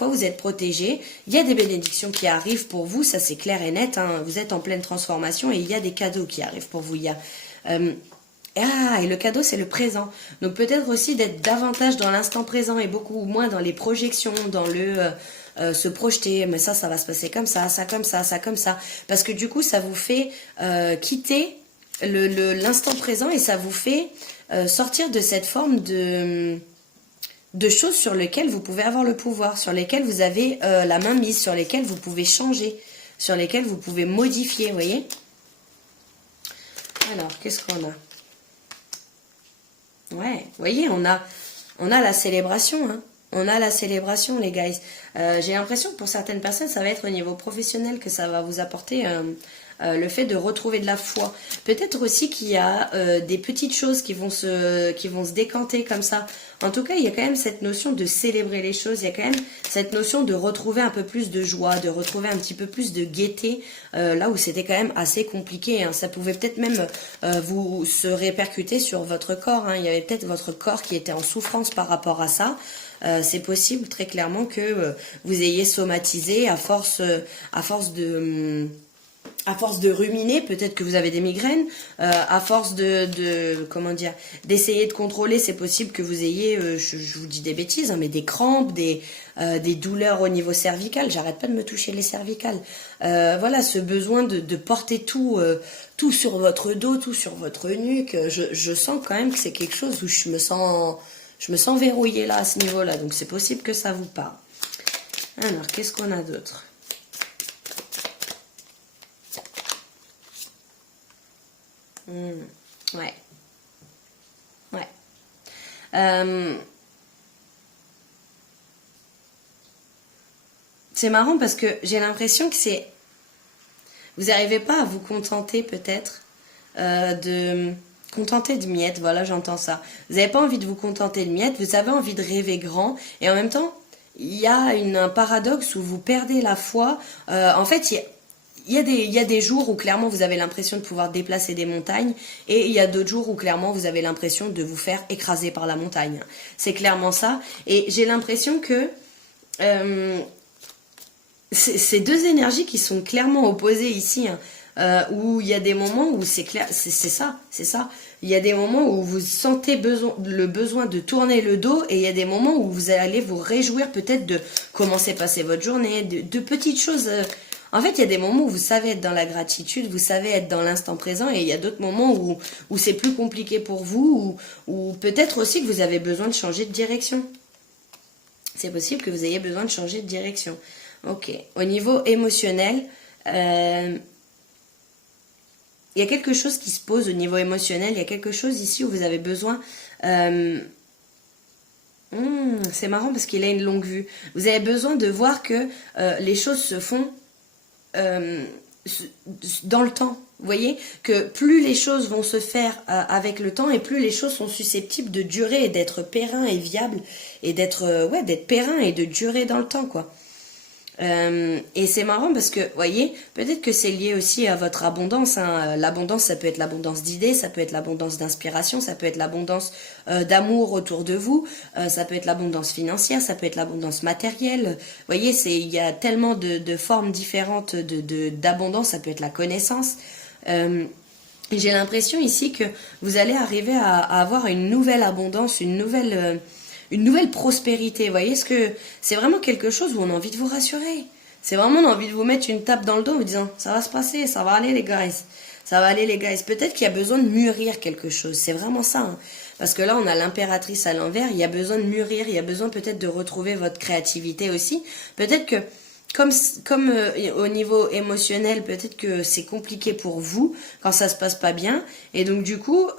vous êtes protégés, il y a des bénédictions qui arrivent pour vous, ça c'est clair et net, hein. Vous êtes en pleine transformation et il y a des cadeaux qui arrivent pour vous. Il y a... et le cadeau, c'est le présent. Donc peut-être aussi d'être davantage dans l'instant présent et beaucoup moins dans les projections, dans le se projeter. Mais ça va se passer comme ça comme ça, ça comme ça. Parce que du coup, ça vous fait quitter l'instant présent et ça vous fait sortir de cette forme de choses sur lesquelles vous pouvez avoir le pouvoir, sur lesquelles vous avez la main mise, sur lesquelles vous pouvez changer, sur lesquelles vous pouvez modifier, vous voyez. Alors, qu'est-ce qu'on a? Ouais, vous voyez, on a la célébration, hein. On a la célébration, les guys. J'ai l'impression que pour certaines personnes, ça va être au niveau professionnel que ça va vous apporter le fait de retrouver de la foi. Peut-être aussi qu'il y a des petites choses qui vont se décanter comme ça. En tout cas, il y a quand même cette notion de célébrer les choses. Il y a quand même cette notion de retrouver un peu plus de joie, de retrouver un petit peu plus de gaieté, là où c'était quand même assez compliqué, hein. Ça pouvait peut-être même vous se répercuter sur votre corps, hein. Il y avait peut-être votre corps qui était en souffrance par rapport à ça. C'est possible très clairement que vous ayez somatisé à force de ruminer, peut-être que vous avez des migraines, à force comment dire, d'essayer de contrôler, c'est possible que vous ayez, je vous dis des bêtises, hein, mais des crampes, des douleurs au niveau cervical. J'arrête pas de me toucher les cervicales. Voilà, ce besoin de porter tout sur votre dos, tout sur votre nuque. Je sens quand même que c'est quelque chose où je me sens verrouillée là à ce niveau-là. Donc c'est possible que ça vous parle. Alors, qu'est-ce qu'on a d'autre? Ouais. C'est marrant parce que j'ai l'impression que vous n'arrivez pas à vous contenter peut-être contenter de miettes, voilà, j'entends ça. Vous n'avez pas envie de vous contenter de miettes, vous avez envie de rêver grand, et en même temps, il y a un paradoxe où vous perdez la foi. En fait, il y a des jours où clairement vous avez l'impression de pouvoir déplacer des montagnes, et il y a d'autres jours où clairement vous avez l'impression de vous faire écraser par la montagne. C'est clairement ça, et j'ai l'impression que ces deux énergies qui sont clairement opposées ici, hein, où il y a des moments où c'est clair, c'est ça. Il y a des moments où vous sentez le besoin de tourner le dos, et il y a des moments où vous allez vous réjouir peut-être de comment s'est passée votre journée, de petites choses. En fait, il y a des moments où vous savez être dans la gratitude, vous savez être dans l'instant présent, et il y a d'autres moments où c'est plus compliqué pour vous, ou peut-être aussi que vous avez besoin de changer de direction. C'est possible que vous ayez besoin de changer de direction. Ok. Au niveau émotionnel, il y a quelque chose qui se pose au niveau émotionnel. Il y a quelque chose ici où vous avez besoin... c'est marrant parce qu'il a une longue vue. Vous avez besoin de voir que les choses se font dans le temps. Vous voyez que plus les choses vont se faire avec le temps, et plus les choses sont susceptibles de durer et d'être périn et viable, et d'être périn et de durer dans le temps, quoi. Et c'est marrant parce que, voyez, peut-être que c'est lié aussi à votre abondance, hein. L'abondance, ça peut être l'abondance d'idées, ça peut être l'abondance d'inspiration, ça peut être l'abondance d'amour autour de vous, ça peut être l'abondance financière, ça peut être l'abondance matérielle. Vous voyez, il y a tellement de formes différentes d'abondance, ça peut être la connaissance. J'ai l'impression ici que vous allez arriver à avoir une nouvelle abondance, une nouvelle prospérité. Vous voyez ce que c'est vraiment quelque chose où on a envie de vous rassurer. C'est vraiment on a envie de vous mettre une tape dans le dos en vous disant ça va se passer, ça va aller les guys. Ça va aller les guys. Peut-être qu'il y a besoin de mûrir quelque chose. C'est vraiment ça. Hein. Parce que là, on a l'impératrice à l'envers. Il y a besoin de mûrir. Il y a besoin peut-être de retrouver votre créativité aussi. Peut-être que comme au niveau émotionnel, peut-être que c'est compliqué pour vous quand ça se passe pas bien. Et donc du coup,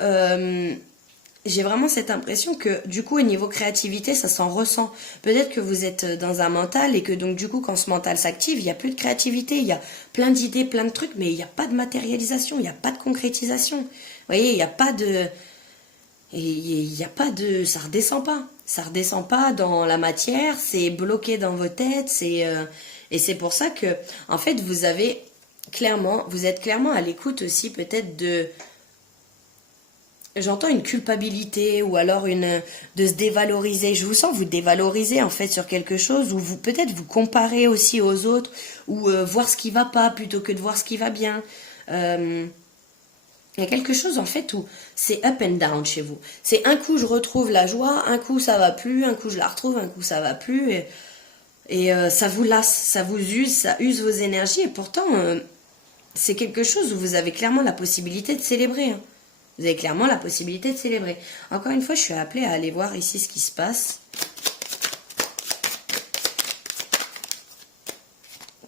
j'ai vraiment cette impression que du coup au niveau créativité ça s'en ressent. Peut-être que vous êtes dans un mental et que donc du coup quand ce mental s'active, il n'y a plus de créativité, il y a plein d'idées, plein de trucs, mais il n'y a pas de matérialisation, il n'y a pas de concrétisation. Vous voyez, il n'y a pas de... Et il n'y a pas de... Ça redescend pas. Ça redescend pas dans la matière, c'est bloqué dans vos têtes, et c'est pour ça que, en fait, vous êtes clairement à l'écoute aussi peut-être de... J'entends une culpabilité ou alors de se dévaloriser. Je vous sens vous dévaloriser en fait sur quelque chose ou vous peut-être vous comparer aussi aux autres ou voir ce qui va pas plutôt que de voir ce qui va bien. Il y a quelque chose en fait où c'est up and down chez vous. C'est un coup je retrouve la joie, un coup ça va plus, un coup je la retrouve, un coup ça va plus et ça vous lasse, ça vous use, ça use vos énergies et pourtant c'est quelque chose où vous avez clairement la possibilité de célébrer. Hein. Vous avez clairement la possibilité de célébrer. Encore une fois, je suis appelée à aller voir ici ce qui se passe.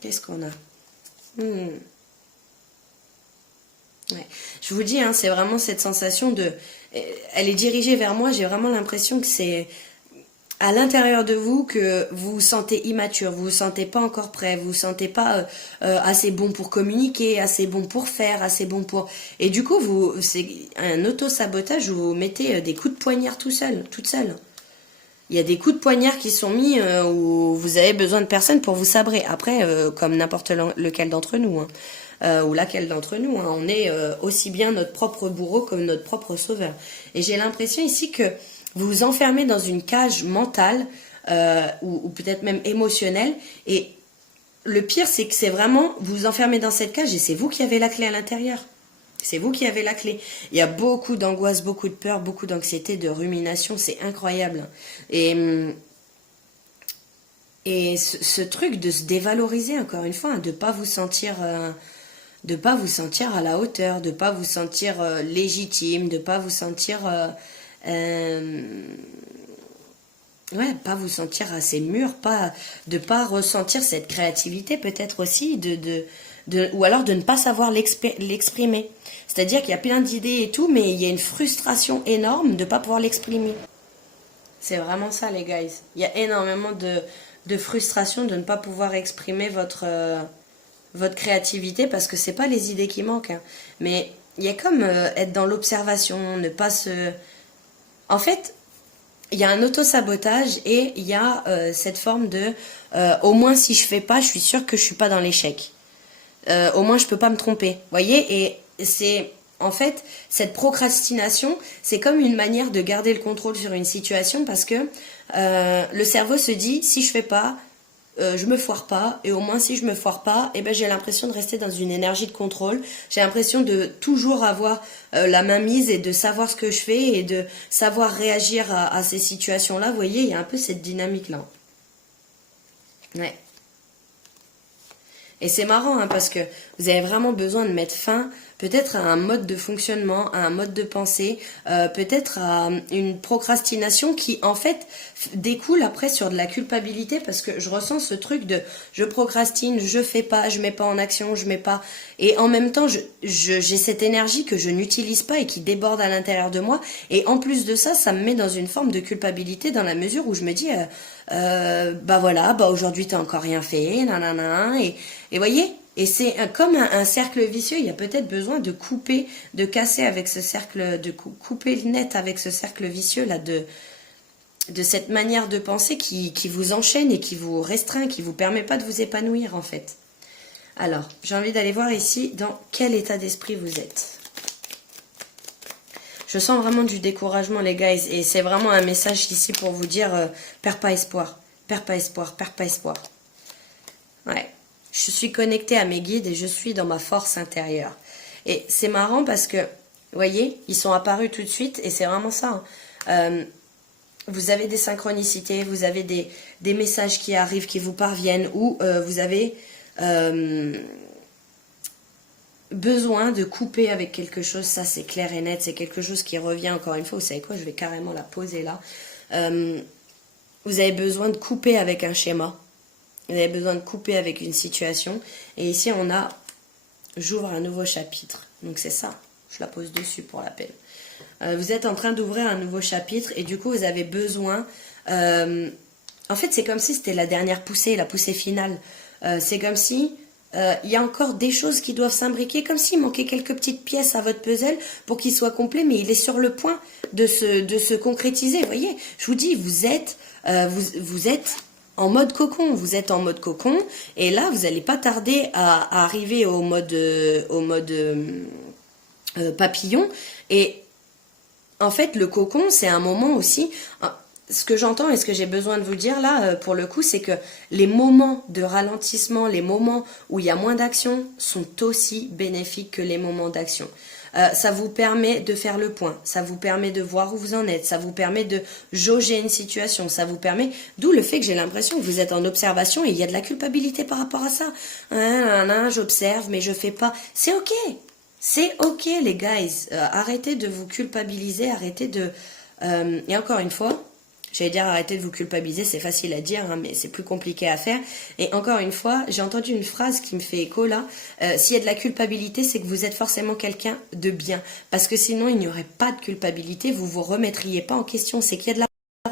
Qu'est-ce qu'on a Ouais. Je vous dis, hein, c'est vraiment cette sensation de... Elle est dirigée vers moi, j'ai vraiment l'impression que c'est à l'intérieur de vous que vous vous sentez immature, vous vous sentez pas encore prêt, vous vous sentez pas assez bon pour communiquer, assez bon pour faire, assez bon pour... Et du coup, c'est un auto-sabotage où vous mettez des coups de poignard toute seule. Il y a des coups de poignard qui sont mis où vous avez besoin de personne pour vous sabrer. Après, comme n'importe lequel d'entre nous, hein, ou laquelle d'entre nous, hein, on est aussi bien notre propre bourreau comme notre propre sauveur. Et j'ai l'impression ici que vous vous enfermez dans une cage mentale ou peut-être même émotionnelle. Et le pire, c'est que c'est vraiment, vous vous enfermez dans cette cage et c'est vous qui avez la clé à l'intérieur. C'est vous qui avez la clé. Il y a beaucoup d'angoisse, beaucoup de peur, beaucoup d'anxiété, de rumination. C'est incroyable. Et ce truc de se dévaloriser, encore une fois, hein, de pas vous sentir... de pas vous sentir à la hauteur, de pas vous sentir légitime, de pas vous sentir... ouais, pas vous sentir assez mûr, de pas ressentir cette créativité peut-être aussi, ou alors de ne pas savoir l'exprimer. C'est-à-dire qu'il y a plein d'idées et tout, mais il y a une frustration énorme de ne pas pouvoir l'exprimer. C'est vraiment ça les guys. Il y a énormément de frustration de ne pas pouvoir exprimer votre créativité parce que c'est pas les idées qui manquent. Hein. Mais il y a comme être dans l'observation, ne pas se... En fait, il y a un auto-sabotage et il y a cette forme de au moins si je fais pas, je suis sûre que je suis pas dans l'échec. Au moins je peux pas me tromper. Vous voyez, et c'est en fait cette procrastination, c'est comme une manière de garder le contrôle sur une situation parce que le cerveau se dit si je fais pas, je me foire pas, et au moins si je me foire pas, eh ben j'ai l'impression de rester dans une énergie de contrôle, j'ai l'impression de toujours avoir la main mise et de savoir ce que je fais et de savoir réagir à ces situations-là. Vous voyez, il y a un peu cette dynamique-là. Ouais. Et c'est marrant hein, parce que vous avez vraiment besoin de mettre fin peut-être à un mode de fonctionnement, à un mode de pensée, peut-être à une procrastination qui en fait découle après sur de la culpabilité parce que je ressens ce truc de je procrastine, je fais pas, je mets pas en action, je mets pas et en même temps j'ai cette énergie que je n'utilise pas et qui déborde à l'intérieur de moi et en plus de ça, ça me met dans une forme de culpabilité dans la mesure où je me dis bah voilà, bah aujourd'hui t'as encore rien fait, nanana et voyez. Et c'est comme un cercle vicieux, il y a peut-être besoin de couper, de casser avec ce cercle, de couper le net avec ce cercle vicieux là de cette manière de penser qui vous enchaîne et qui vous restreint, qui vous permet pas de vous épanouir en fait. Alors, j'ai envie d'aller voir ici dans quel état d'esprit vous êtes. Je sens vraiment du découragement les guys et c'est vraiment un message ici pour vous dire perds pas espoir, perds pas espoir, perds pas espoir. Ouais, je suis connectée à mes guides et je suis dans ma force intérieure. Et c'est marrant parce que, vous voyez, ils sont apparus tout de suite et c'est vraiment ça. Vous avez des synchronicités, vous avez des messages qui arrivent, qui vous parviennent, ou vous avez besoin de couper avec quelque chose. Ça, c'est clair et net, c'est quelque chose qui revient encore une fois. Vous savez quoi, je vais carrément la poser là. Vous avez besoin de couper avec un schéma. Vous avez besoin de couper avec une situation. Et ici, on a « j'ouvre un nouveau chapitre ». Donc c'est ça, je la pose dessus pour la peine. Vous êtes en train d'ouvrir un nouveau chapitre et du coup vous avez besoin... en fait c'est comme si c'était la dernière poussée, la poussée finale. C'est comme si il y a encore des choses qui doivent s'imbriquer, comme s'il manquait quelques petites pièces à votre puzzle pour qu'il soit complet, mais il est sur le point de se concrétiser. Vous voyez, je vous dis, vous êtes en mode cocon, vous êtes en mode cocon et là vous n'allez pas tarder à arriver au mode papillon. Et en fait, le cocon, c'est un moment aussi... Ce que j'entends et ce que j'ai besoin de vous dire là, pour le coup, c'est que les moments de ralentissement, les moments où il y a moins d'action, sont aussi bénéfiques que les moments d'action. Ça vous permet de faire le point, ça vous permet de voir où vous en êtes, ça vous permet de jauger une situation, ça vous permet... D'où le fait que j'ai l'impression que vous êtes en observation et il y a de la culpabilité par rapport à ça. J'observe, mais je fais pas. C'est ok. C'est ok les guys, arrêtez de vous culpabiliser, arrêtez de... et encore une fois, j'allais dire arrêtez de vous culpabiliser, c'est facile à dire, hein, mais c'est plus compliqué à faire. Et encore une fois, j'ai entendu une phrase qui me fait écho là, s'il y a de la culpabilité, c'est que vous êtes forcément quelqu'un de bien. Parce que sinon, il n'y aurait pas de culpabilité, vous vous remettriez pas en question, c'est qu'il y a de la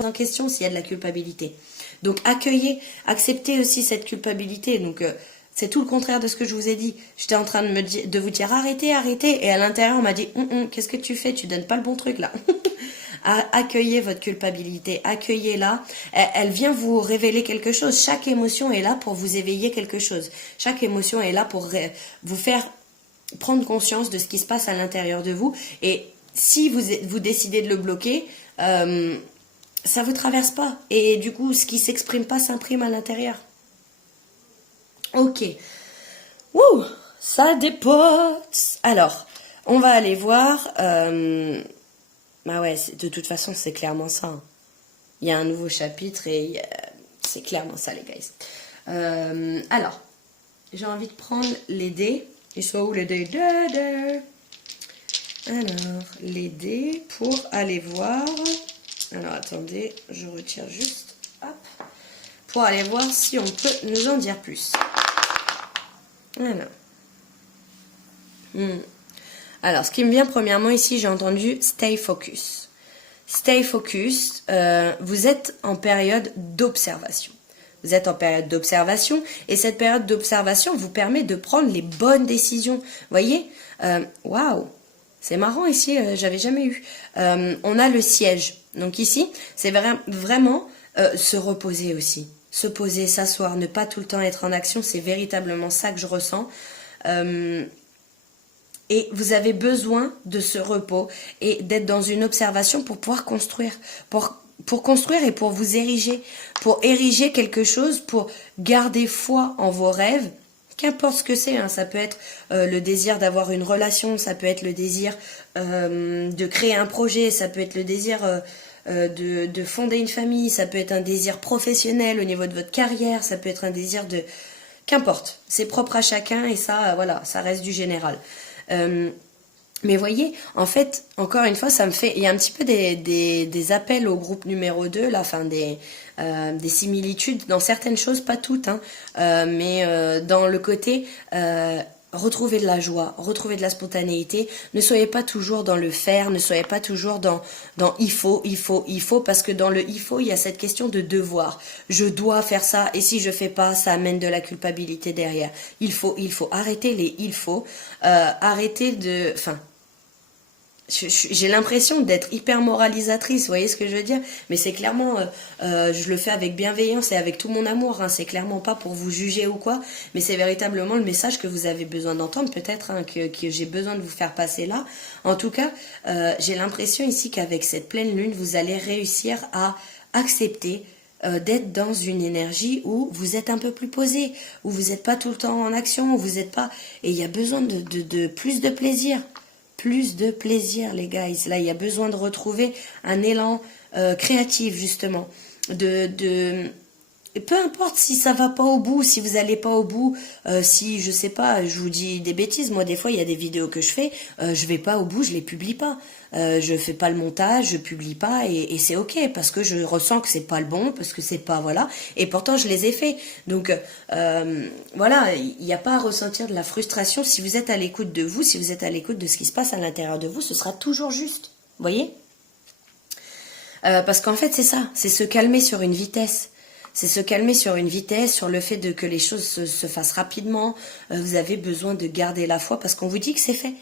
en question s'il y a de la culpabilité. Donc accueillez, acceptez aussi cette culpabilité, donc... c'est tout le contraire de ce que je vous ai dit. J'étais en train de vous dire arrêtez, arrêtez. Et à l'intérieur, on m'a dit qu'est-ce que tu fais? Tu donnes pas le bon truc là. Accueillez votre culpabilité, accueillez-la. Elle vient vous révéler quelque chose. Chaque émotion est là pour vous éveiller quelque chose. Chaque émotion est là pour vous faire prendre conscience de ce qui se passe à l'intérieur de vous. Et si vous décidez de le bloquer, ça vous traverse pas. Et du coup, ce qui s'exprime pas s'imprime à l'intérieur. Ok. Wouh, ça dépote. Alors, on va aller voir. Bah ouais, de toute façon, c'est clairement ça. Hein. Il y a un nouveau chapitre et c'est clairement ça, les guys. Alors, j'ai envie de prendre les dés. Ils sont où les dés? Alors, les dés pour aller voir. Alors, attendez, je retire juste. Hop. Pour aller voir si on peut nous en dire plus. Alors. Alors, ce qui me vient premièrement ici, j'ai entendu stay focus. Stay focus, vous êtes en période d'observation. Vous êtes en période d'observation et cette période d'observation vous permet de prendre les bonnes décisions. Vous voyez, waouh, c'est marrant ici, j'avais jamais eu. On a le siège. Donc ici, c'est vraiment se reposer aussi. Se poser, s'asseoir, ne pas tout le temps être en action, c'est véritablement ça que je ressens. Et vous avez besoin de ce repos et d'être dans une observation pour pouvoir construire. Pour construire et pour vous ériger. Pour ériger quelque chose, pour garder foi en vos rêves. Qu'importe ce que c'est, hein, ça peut être le désir d'avoir une relation, ça peut être le désir de créer un projet, ça peut être le désir... de fonder une famille, ça peut être un désir professionnel au niveau de votre carrière, ça peut être un désir de... Qu'importe, c'est propre à chacun et ça, voilà, ça reste du général. Mais voyez, en fait, encore une fois, ça me fait... Il y a un petit peu des appels au groupe numéro 2, là, enfin des similitudes dans certaines choses, pas toutes, hein, mais dans le côté... retrouvez de la joie, retrouvez de la spontanéité. Ne soyez pas toujours dans le faire, ne soyez pas toujours dans il faut, parce que dans le il faut, il y a cette question de devoir. Je dois faire ça, et si je fais pas, ça amène de la culpabilité derrière. Il faut. Arrêtez les il faut. Arrêtez de... Enfin, j'ai l'impression d'être hyper moralisatrice, vous voyez ce que je veux dire? Mais c'est clairement, je le fais avec bienveillance et avec tout mon amour, hein. C'est clairement pas pour vous juger ou quoi, mais c'est véritablement le message que vous avez besoin d'entendre, peut-être, hein, que j'ai besoin de vous faire passer là. En tout cas, j'ai l'impression ici qu'avec cette pleine lune, vous allez réussir à accepter d'être dans une énergie où vous êtes un peu plus posé, où vous n'êtes pas tout le temps en action, où vous n'êtes pas... Et il y a besoin de plus de plaisir. Plus de plaisir, les guys. Là, il y a besoin de retrouver un élan créatif, justement. Peu importe si ça va pas au bout, si vous allez pas au bout, si, je sais pas, je vous dis des bêtises. Moi, des fois, il y a des vidéos que je fais, je vais pas au bout, je les publie pas. Je fais pas le montage, je publie pas, et c'est ok, parce que je ressens que c'est pas le bon, parce que c'est pas, voilà. Et pourtant, je les ai fait. Donc, voilà, il n'y a pas à ressentir de la frustration. Si vous êtes à l'écoute de vous, si vous êtes à l'écoute de ce qui se passe à l'intérieur de vous, ce sera toujours juste. Vous voyez? Parce qu'en fait, c'est ça, c'est se calmer sur une vitesse. C'est se calmer sur une vitesse, sur le fait que les choses se fassent rapidement. Vous avez besoin de garder la foi parce qu'on vous dit que c'est fait.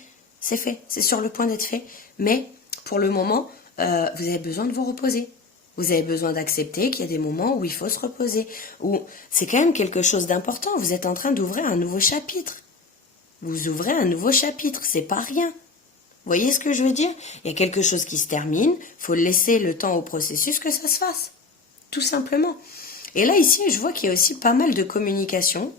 C'est fait, c'est sur le point d'être fait. Mais pour le moment, vous avez besoin de vous reposer. Vous avez besoin d'accepter qu'il y a des moments où il faut se reposer. Où c'est quand même quelque chose d'important. Vous êtes en train d'ouvrir un nouveau chapitre. Vous ouvrez un nouveau chapitre, c'est pas rien. Vous voyez ce que je veux dire? Il y a quelque chose qui se termine, il faut laisser le temps au processus que ça se fasse. Tout simplement. Et là, ici, je vois qu'il y a aussi pas mal de communication.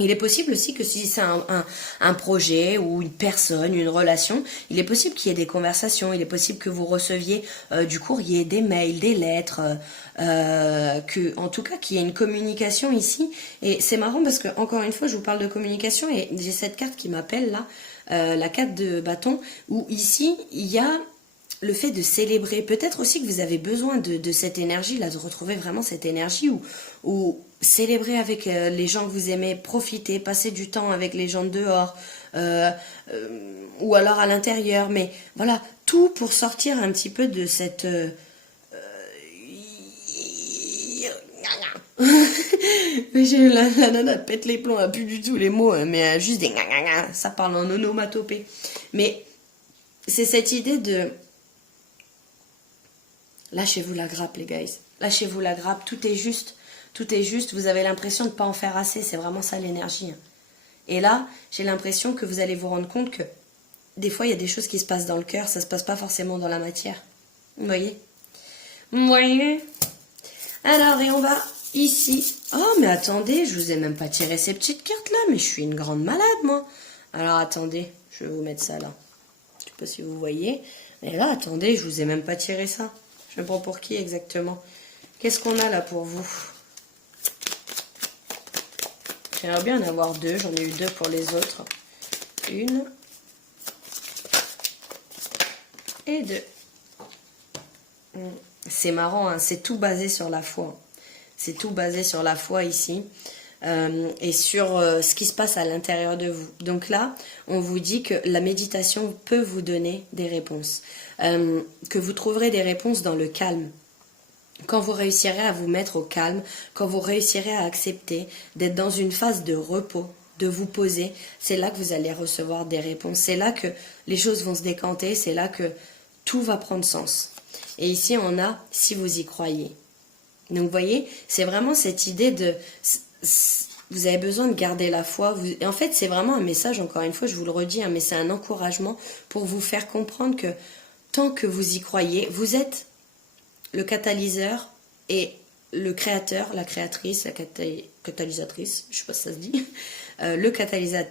Il est possible aussi que si c'est un projet ou une personne, une relation, il est possible qu'il y ait des conversations, il est possible que vous receviez du courrier, des mails, des lettres, en tout cas qu'il y ait une communication ici. Et c'est marrant parce que, encore une fois, je vous parle de communication et j'ai cette carte qui m'appelle là, la carte de bâton, où ici, il y a le fait de célébrer, peut-être aussi que vous avez besoin de cette énergie-là, de retrouver vraiment cette énergie où célébrer avec les gens que vous aimez, profiter, passer du temps avec les gens de dehors, ou alors à l'intérieur, mais voilà, tout pour sortir un petit peu de cette... la nana pète les plombs, elle a plus du tout les mots, mais juste des... Ça parle en onomatopée. Mais c'est cette idée de... Lâchez-vous la grappe, les guys. Lâchez-vous la grappe. Tout est juste. Tout est juste. Vous avez l'impression de ne pas en faire assez. C'est vraiment ça l'énergie. Et là, j'ai l'impression que vous allez vous rendre compte que des fois, il y a des choses qui se passent dans le cœur. Ça ne se passe pas forcément dans la matière. Vous voyez? Vous voyez? Alors, et on va ici. Oh, mais attendez, je vous ai même pas tiré ces petites cartes là. Mais je suis une grande malade, moi. Alors, attendez. Je vais vous mettre ça là. Je sais pas si vous voyez. Mais là, attendez, je vous ai même pas tiré ça. Je me prends pour qui exactement? Qu'est-ce qu'on a là pour vous? J'aimerais bien en avoir deux. J'en ai eu deux pour les autres. Une. Et deux. C'est marrant, hein, c'est tout basé sur la foi. C'est tout basé sur la foi ici. Et sur ce qui se passe à l'intérieur de vous. Donc là, on vous dit que la méditation peut vous donner des réponses. Que vous trouverez des réponses dans le calme. Quand vous réussirez à vous mettre au calme, quand vous réussirez à accepter d'être dans une phase de repos, de vous poser, c'est là que vous allez recevoir des réponses. C'est là que les choses vont se décanter, c'est là que tout va prendre sens. Et ici, on a « si vous y croyez ». Donc, vous voyez, c'est vraiment cette idée de... Vous avez besoin de garder la foi. Et en fait, c'est vraiment un message, encore une fois, je vous le redis, hein, mais c'est un encouragement pour vous faire comprendre que tant que vous y croyez, vous êtes le catalyseur et le créateur, la créatrice, la catalysatrice, je sais pas si ça se dit, le catalyseur,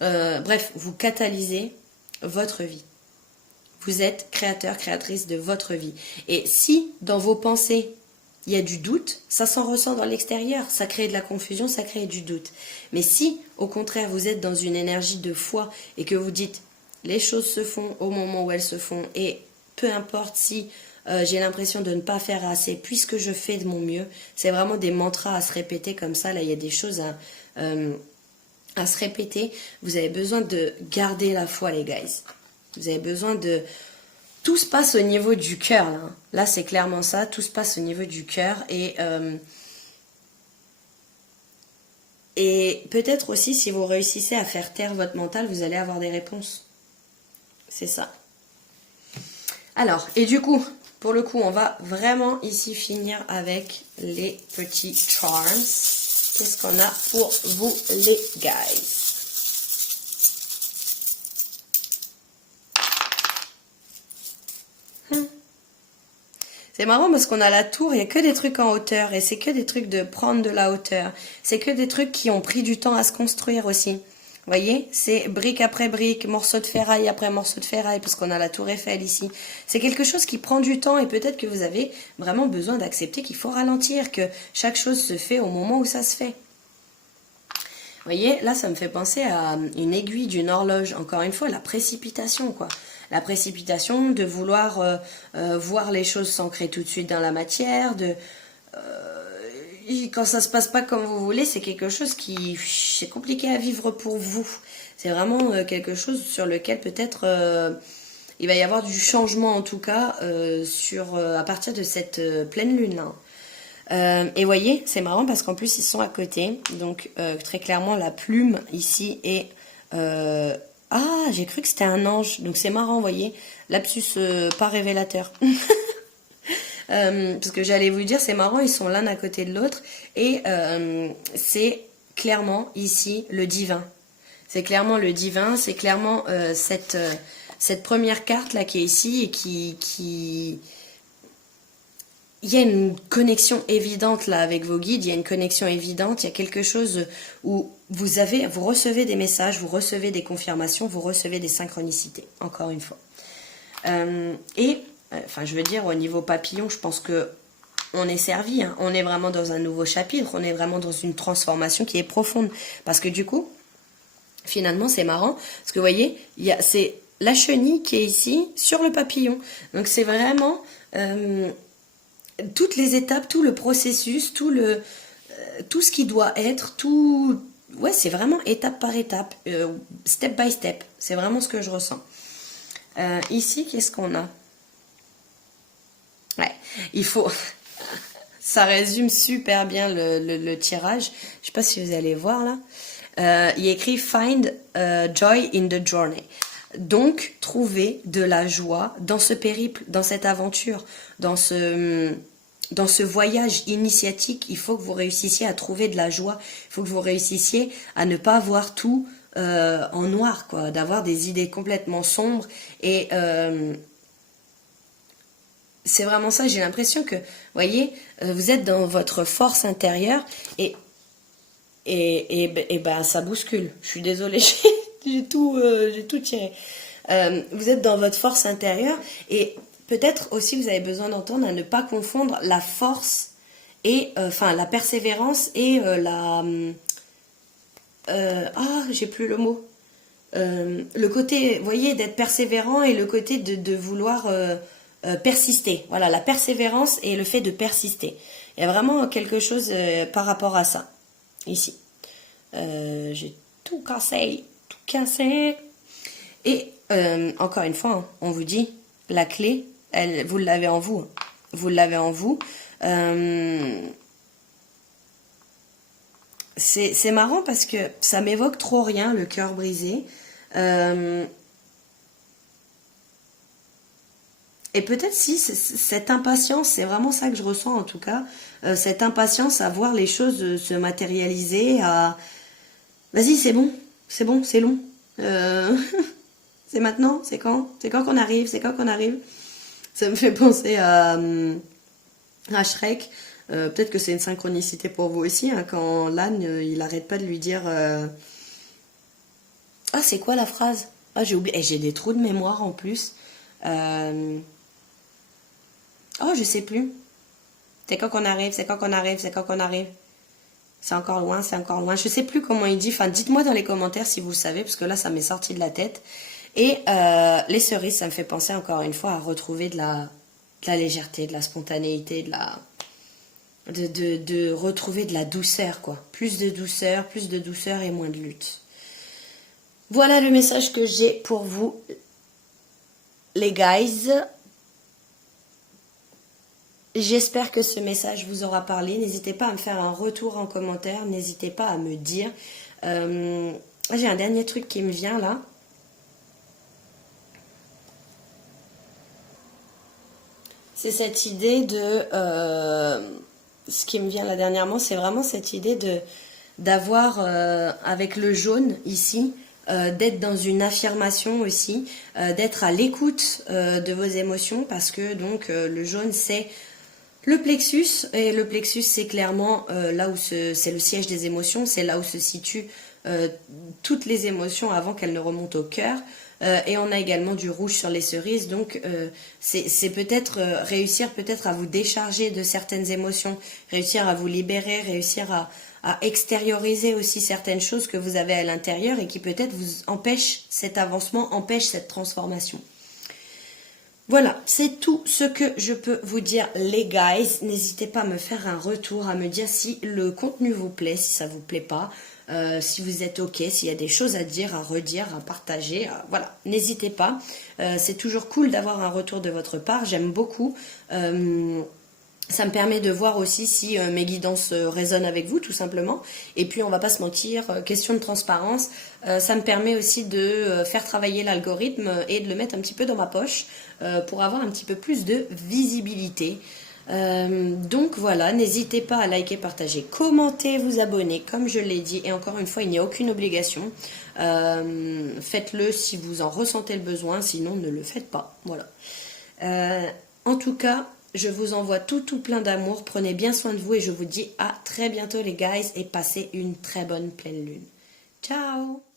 bref, vous catalysez votre vie. Vous êtes créateur, créatrice de votre vie. Et si dans vos pensées, il y a du doute, ça s'en ressent dans l'extérieur, ça crée de la confusion, ça crée du doute. Mais si, au contraire, vous êtes dans une énergie de foi et que vous dites, les choses se font au moment où elles se font, et peu importe si j'ai l'impression de ne pas faire assez, puisque je fais de mon mieux, c'est vraiment des mantras à se répéter comme ça, là il y a des choses à se répéter. Vous avez besoin de garder la foi, les guys. Vous avez besoin de... Tout se passe au niveau du cœur, là. Là, c'est clairement ça. Tout se passe au niveau du cœur. Et peut-être aussi, si vous réussissez à faire taire votre mental, vous allez avoir des réponses. c'est ça. Alors, et du coup, pour le coup, on va vraiment ici finir avec les petits charms. Qu'est-ce qu'on a pour vous, les guys? C'est marrant parce qu'on a la tour, il n'y a que des trucs en hauteur et c'est que des trucs de prendre de la hauteur. C'est que des trucs qui ont pris du temps à se construire aussi. Vous voyez, c'est brique après brique, morceau de ferraille après morceau de ferraille parce qu'on a la tour Eiffel ici. C'est quelque chose qui prend du temps et peut-être que vous avez vraiment besoin d'accepter qu'il faut ralentir, que chaque chose se fait au moment où ça se fait. Vous voyez, là, ça me fait penser à une aiguille d'une horloge. Encore une fois, la précipitation, quoi. La précipitation de vouloir voir les choses s'ancrer tout de suite dans la matière, quand ça se passe pas comme vous voulez, c'est quelque chose qui c'est compliqué à vivre pour vous. C'est vraiment quelque chose sur lequel peut-être il va y avoir du changement en tout cas à partir de cette pleine lune là. Et voyez, c'est marrant parce qu'en plus ils sont à côté, donc très clairement la plume ici est ah, j'ai cru que c'était un ange, donc c'est marrant, voyez, lapsus pas révélateur. Parce que j'allais vous dire, c'est marrant, ils sont l'un à côté de l'autre, et c'est clairement ici le divin. C'est clairement le divin, c'est clairement cette première carte là qui est ici et qui il y a une connexion évidente là avec vos guides, il y a une connexion évidente, il y a quelque chose où vous recevez des messages, vous recevez des confirmations, vous recevez des synchronicités, encore une fois. Enfin, je veux dire, au niveau papillon, je pense que on est servi, hein. On est vraiment dans un nouveau chapitre, on est vraiment dans une transformation qui est profonde. Parce que du coup, finalement, c'est marrant, parce que vous voyez, c'est la chenille qui est ici sur le papillon. Donc c'est vraiment toutes les étapes, tout le processus, tout ce qui doit être, tout... Ouais, c'est vraiment étape par étape, step by step. C'est vraiment ce que je ressens. Ici, qu'est-ce qu'on a? Ouais, il faut... Ça résume super bien le tirage. Je sais pas si vous allez voir là. Il y a écrit « Find joy in the journey ». Donc, trouver de la joie dans ce périple, dans cette aventure, dans ce voyage initiatique. Il faut que vous réussissiez à trouver de la joie. Il faut que vous réussissiez à ne pas voir tout en noir, quoi. D'avoir des idées complètement sombres et... c'est vraiment ça, j'ai l'impression que, vous voyez, vous êtes dans votre force intérieure et ben ça bouscule. Je suis désolée, j'ai tout tiré. Vous êtes dans votre force intérieure et peut-être aussi vous avez besoin d'entendre à ne pas confondre la force et, la persévérance et j'ai plus le mot. Le côté, vous voyez, d'être persévérant et le côté de vouloir... persister, voilà, la persévérance et le fait de persister. Il y a vraiment quelque chose par rapport à ça, ici. J'ai tout cassé. Et encore une fois, hein, on vous dit, la clé, vous l'avez en vous. Vous l'avez en vous. C'est marrant parce que ça m'évoque trop rien, le cœur brisé. Et peut-être si cette impatience, c'est vraiment ça que je ressens en tout cas, cette impatience à voir les choses se matérialiser, à... Vas-y, c'est bon, c'est long. C'est maintenant, c'est quand qu'on arrive, Ça me fait penser à Shrek. Peut-être que c'est une synchronicité pour vous aussi, hein, quand l'âne, il arrête pas de lui dire... Ah, c'est quoi la phrase? Ah, j'ai oublié, j'ai des trous de mémoire en plus. Oh, je sais plus. C'est quand qu'on arrive. C'est encore loin. Je sais plus comment il dit. Enfin, dites-moi dans les commentaires si vous le savez, parce que là, ça m'est sorti de la tête. Et les cerises, ça me fait penser encore une fois à retrouver de la légèreté, de la spontanéité, de retrouver de la douceur, quoi. Plus de douceur et moins de lutte. Voilà le message que j'ai pour vous, les guys. J'espère que ce message vous aura parlé. N'hésitez pas à me faire un retour en commentaire. N'hésitez pas à me dire. J'ai un dernier truc qui me vient là. C'est cette idée de... ce qui me vient là dernièrement, c'est vraiment cette idée de d'avoir, avec le jaune ici, d'être dans une affirmation aussi, d'être à l'écoute de vos émotions, parce que donc le jaune c'est le plexus, et le plexus c'est clairement là où c'est le siège des émotions, c'est là où se situent toutes les émotions avant qu'elles ne remontent au cœur. Et on a également du rouge sur les cerises, donc c'est peut-être réussir peut-être à vous décharger de certaines émotions, réussir à vous libérer, réussir à extérioriser aussi certaines choses que vous avez à l'intérieur et qui peut-être vous empêchent cet avancement, empêchent cette transformation. Voilà, c'est tout ce que je peux vous dire les guys. N'hésitez pas à me faire un retour, à me dire si le contenu vous plaît, si ça vous plaît pas, si vous êtes ok, s'il y a des choses à dire, à redire, à partager. Voilà, n'hésitez pas. C'est toujours cool d'avoir un retour de votre part, j'aime beaucoup. Ça me permet de voir aussi si mes guidances résonnent avec vous, tout simplement. Et puis, on va pas se mentir, question de transparence, ça me permet aussi de faire travailler l'algorithme et de le mettre un petit peu dans ma poche pour avoir un petit peu plus de visibilité. Donc voilà, n'hésitez pas à liker, partager, commenter, vous abonner, comme je l'ai dit. Et encore une fois, il n'y a aucune obligation. Faites-le si vous en ressentez le besoin, sinon ne le faites pas. Voilà. En tout cas, je vous envoie tout plein d'amour. Prenez bien soin de vous et je vous dis à très bientôt les guys et passez une très bonne pleine lune. Ciao!